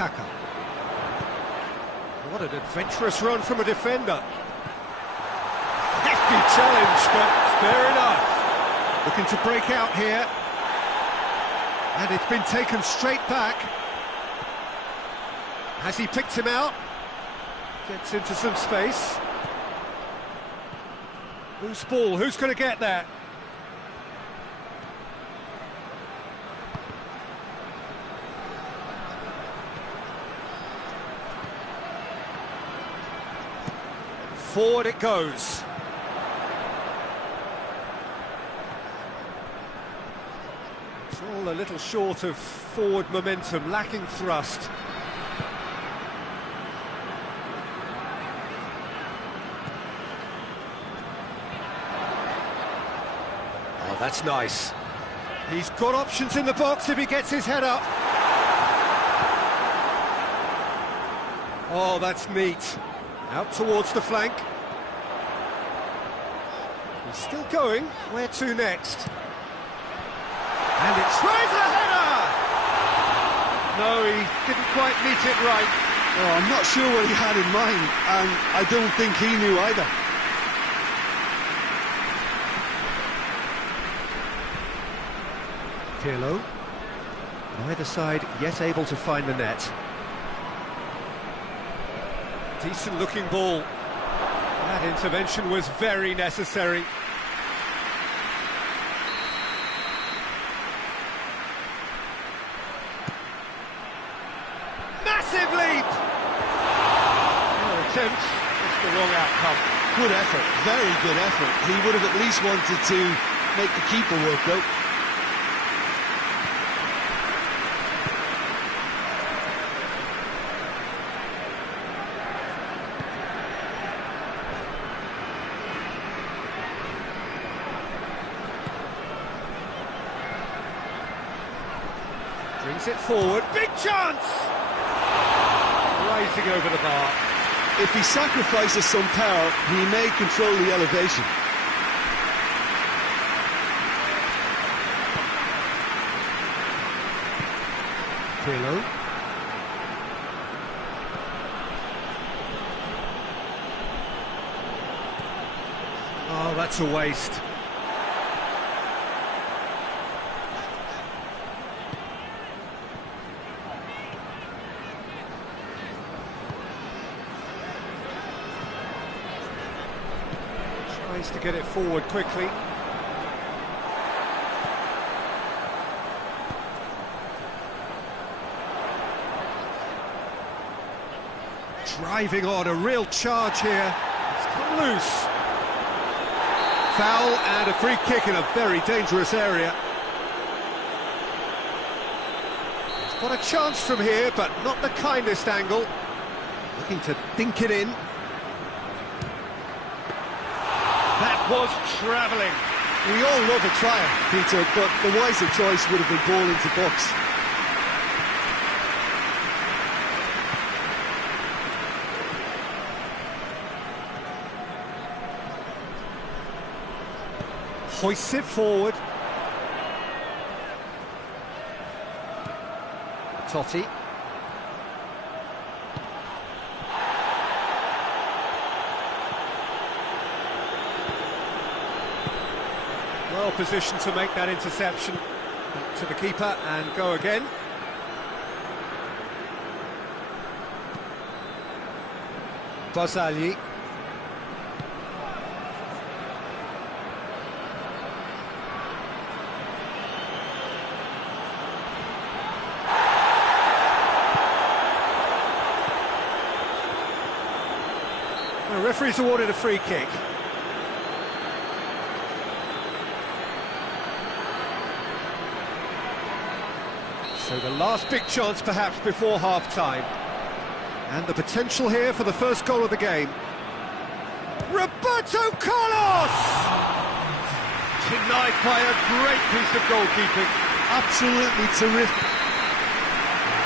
Kaka. What an adventurous run from a defender. Hefty challenge, but fair enough. Looking to break out here. And it's been taken straight back. Has he picked him out? Gets into some space. Loose ball, who's going to get that? Forward it goes. It's all a little short of forward momentum, lacking thrust. Oh, that's nice. He's got options in the box if he gets his head up. Oh, that's neat. Out towards the flank. He's still going. Where to next? And it tries a header! No, he didn't quite meet it right. Oh, I'm not sure what he had in mind, and I don't think he knew either. Pirlo. Neither side yet able to find the net. Decent looking ball. That intervention was very necessary. Massive leap! Attempt, it's the wrong outcome. Good effort, very good effort. He would have at least wanted to make the keeper work though. Brings it forward, big chance! Rising over the bar. If he sacrifices some power, he may control the elevation. Pirlo. Oh, that's a waste. Tries to get it forward quickly. Driving on, a real charge here. It's come loose. Foul and a free kick in a very dangerous area. He's got a chance from here, but not the kindest angle. Looking to dink it in. That was travelling. We all love a trial, Peter, but the wiser choice would have been ball into box. Hoists it forward. Totti. Well positioned to make that interception. Back to the keeper and go again. Barzagli. The referee's awarded a free kick. So the last big chance perhaps before half-time. And the potential here for the first goal of the game. Roberto Carlos! Denied by a great piece of goalkeeping. Absolutely terrific.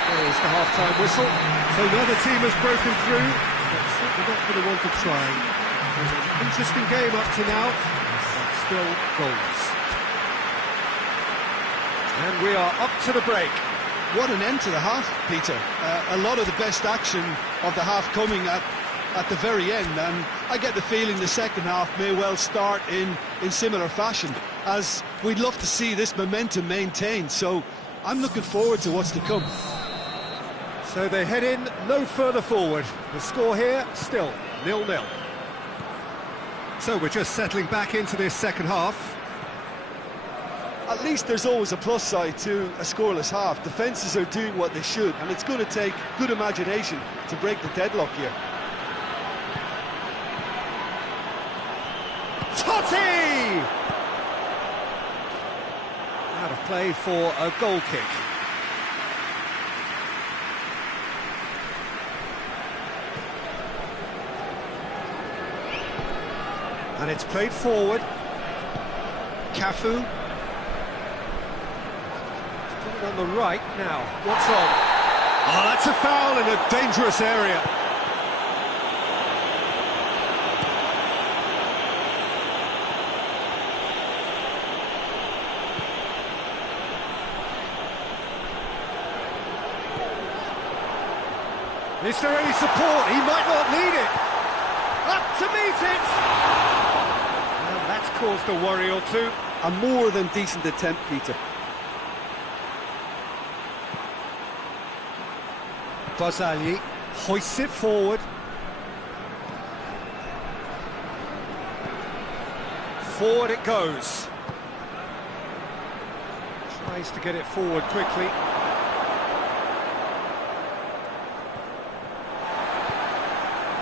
There's the half-time whistle. So neither team has broken through. But certainly not going to want to try. It's an interesting game up to now, but still goals. And we are up to the break. What an end to the half, Peter. A lot of the best action of the half coming at the very end, and I get the feeling the second half may well start in similar fashion, as we'd love to see this momentum maintained, so I'm looking forward to what's to come. So they head in no further forward. The score here, still 0-0. So we're just settling back into this second half. At least there's always a plus side to a scoreless half. Defences are doing what they should, and it's going to take good imagination to break the deadlock here. Totti! Out of play for a goal kick. And it's played forward. Cafu. Put it on the right now. What's on? Oh, that's a foul in a dangerous area. Is there any support? He might not need it. Up to meet it. And that's caused a worry or two. A more than decent attempt, Peter. Bazali hoists it forward. Forward it goes. Tries to get it forward quickly.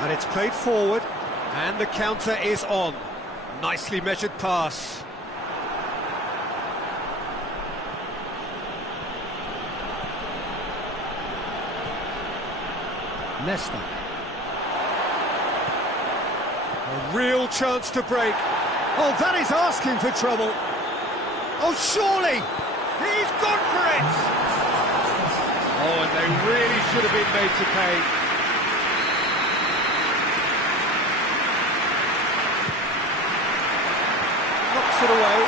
And it's played forward, and the counter is on. Nicely measured pass. Nesta. A real chance to break. Oh, that is asking for trouble. Oh, surely! He's gone for it! Oh, and they really should have been made to pay. Knocks it away.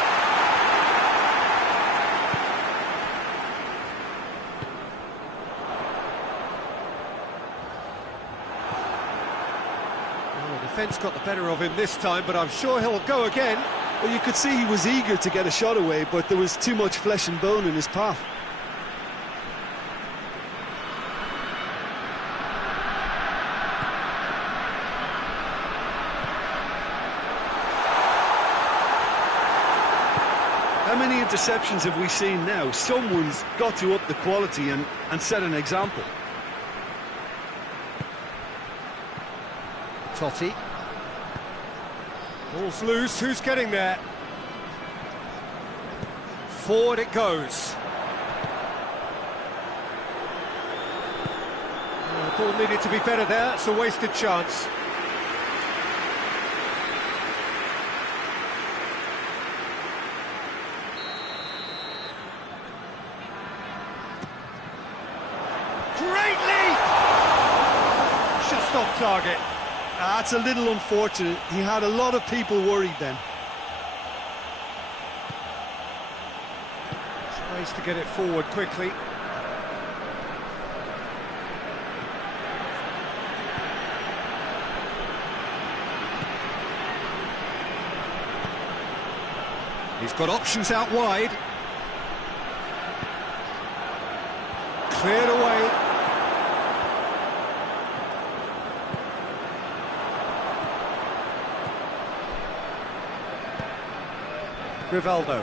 Well, the defence got the better of him this time, but I'm sure he'll go again. Well, you could see he was eager to get a shot away, but there was too much flesh and bone in his path. How many interceptions have we seen now? Someone's got to up the quality and set an example. Totti. Ball's loose, who's getting there? Forward it goes. The ball needed to be better there, it's a wasted chance. Great leap! Just off target. That's a little unfortunate. He had a lot of people worried then. Tries to get it forward quickly. He's got options out wide. Cleared away. Rivaldo.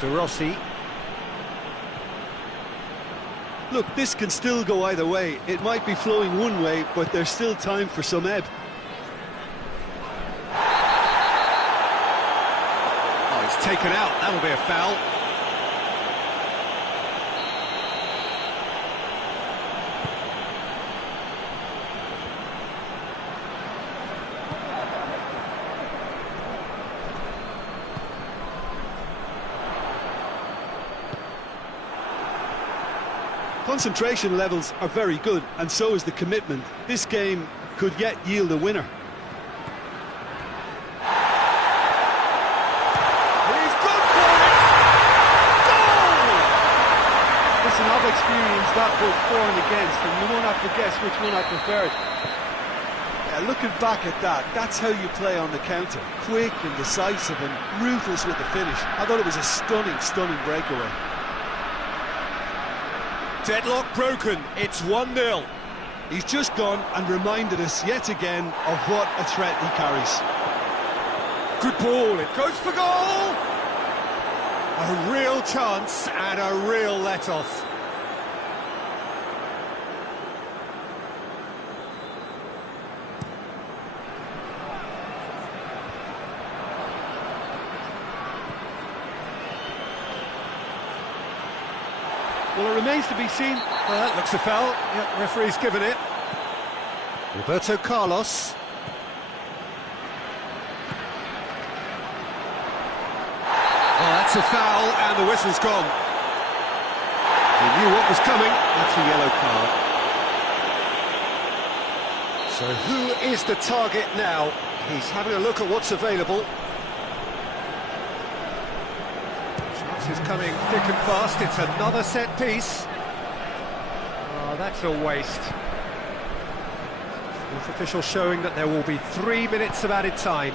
De Rossi. Look, this can still go either way. It might be flowing one way, but there's still time for some ebb. Oh, he's taken out. That'll be a foul. Concentration levels are very good, and so is the commitment. This game could yet yield a winner. He's gone for it! Goal! Listen, I've experienced that both for and against, and you won't have to guess which one I preferred. Yeah, looking back at that, that's how you play on the counter. Quick and decisive and ruthless with the finish. I thought it was a stunning, stunning breakaway. Deadlock broken, it's 1-0. He's just gone and reminded us yet again of what a threat he carries. Good ball, it goes for goal! A real chance and a real let-off. Well, it remains to be seen. Well, that looks a foul. Yep, referee's given it. Roberto Carlos. Oh, that's a foul, and the whistle's gone. He knew what was coming. That's a yellow card. So who is the target now? He's having a look at what's available. Chance is coming thick and fast. It's another set piece. Oh, that's a waste. Fourth official showing that there will be 3 minutes of added time.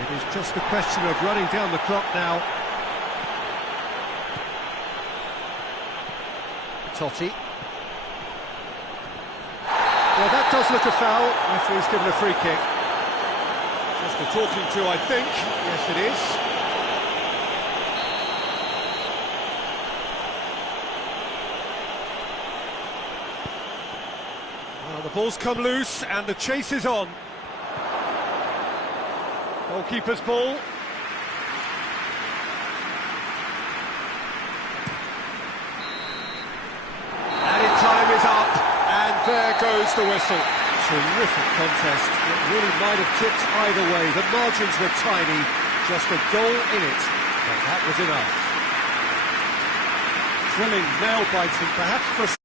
It is just a question of running down the clock now. Totti. Well, that does look a foul. Referee's given a free kick. Just a talking to, I think. Yes, it is. Well, the ball's come loose and the chase is on. Goalkeeper's ball. Added time is up, and there goes the whistle. Terrific contest. It really might have tipped either way. The margins were tiny, just a goal in it, but that was enough. Thrilling, nail-biting, perhaps frustrating.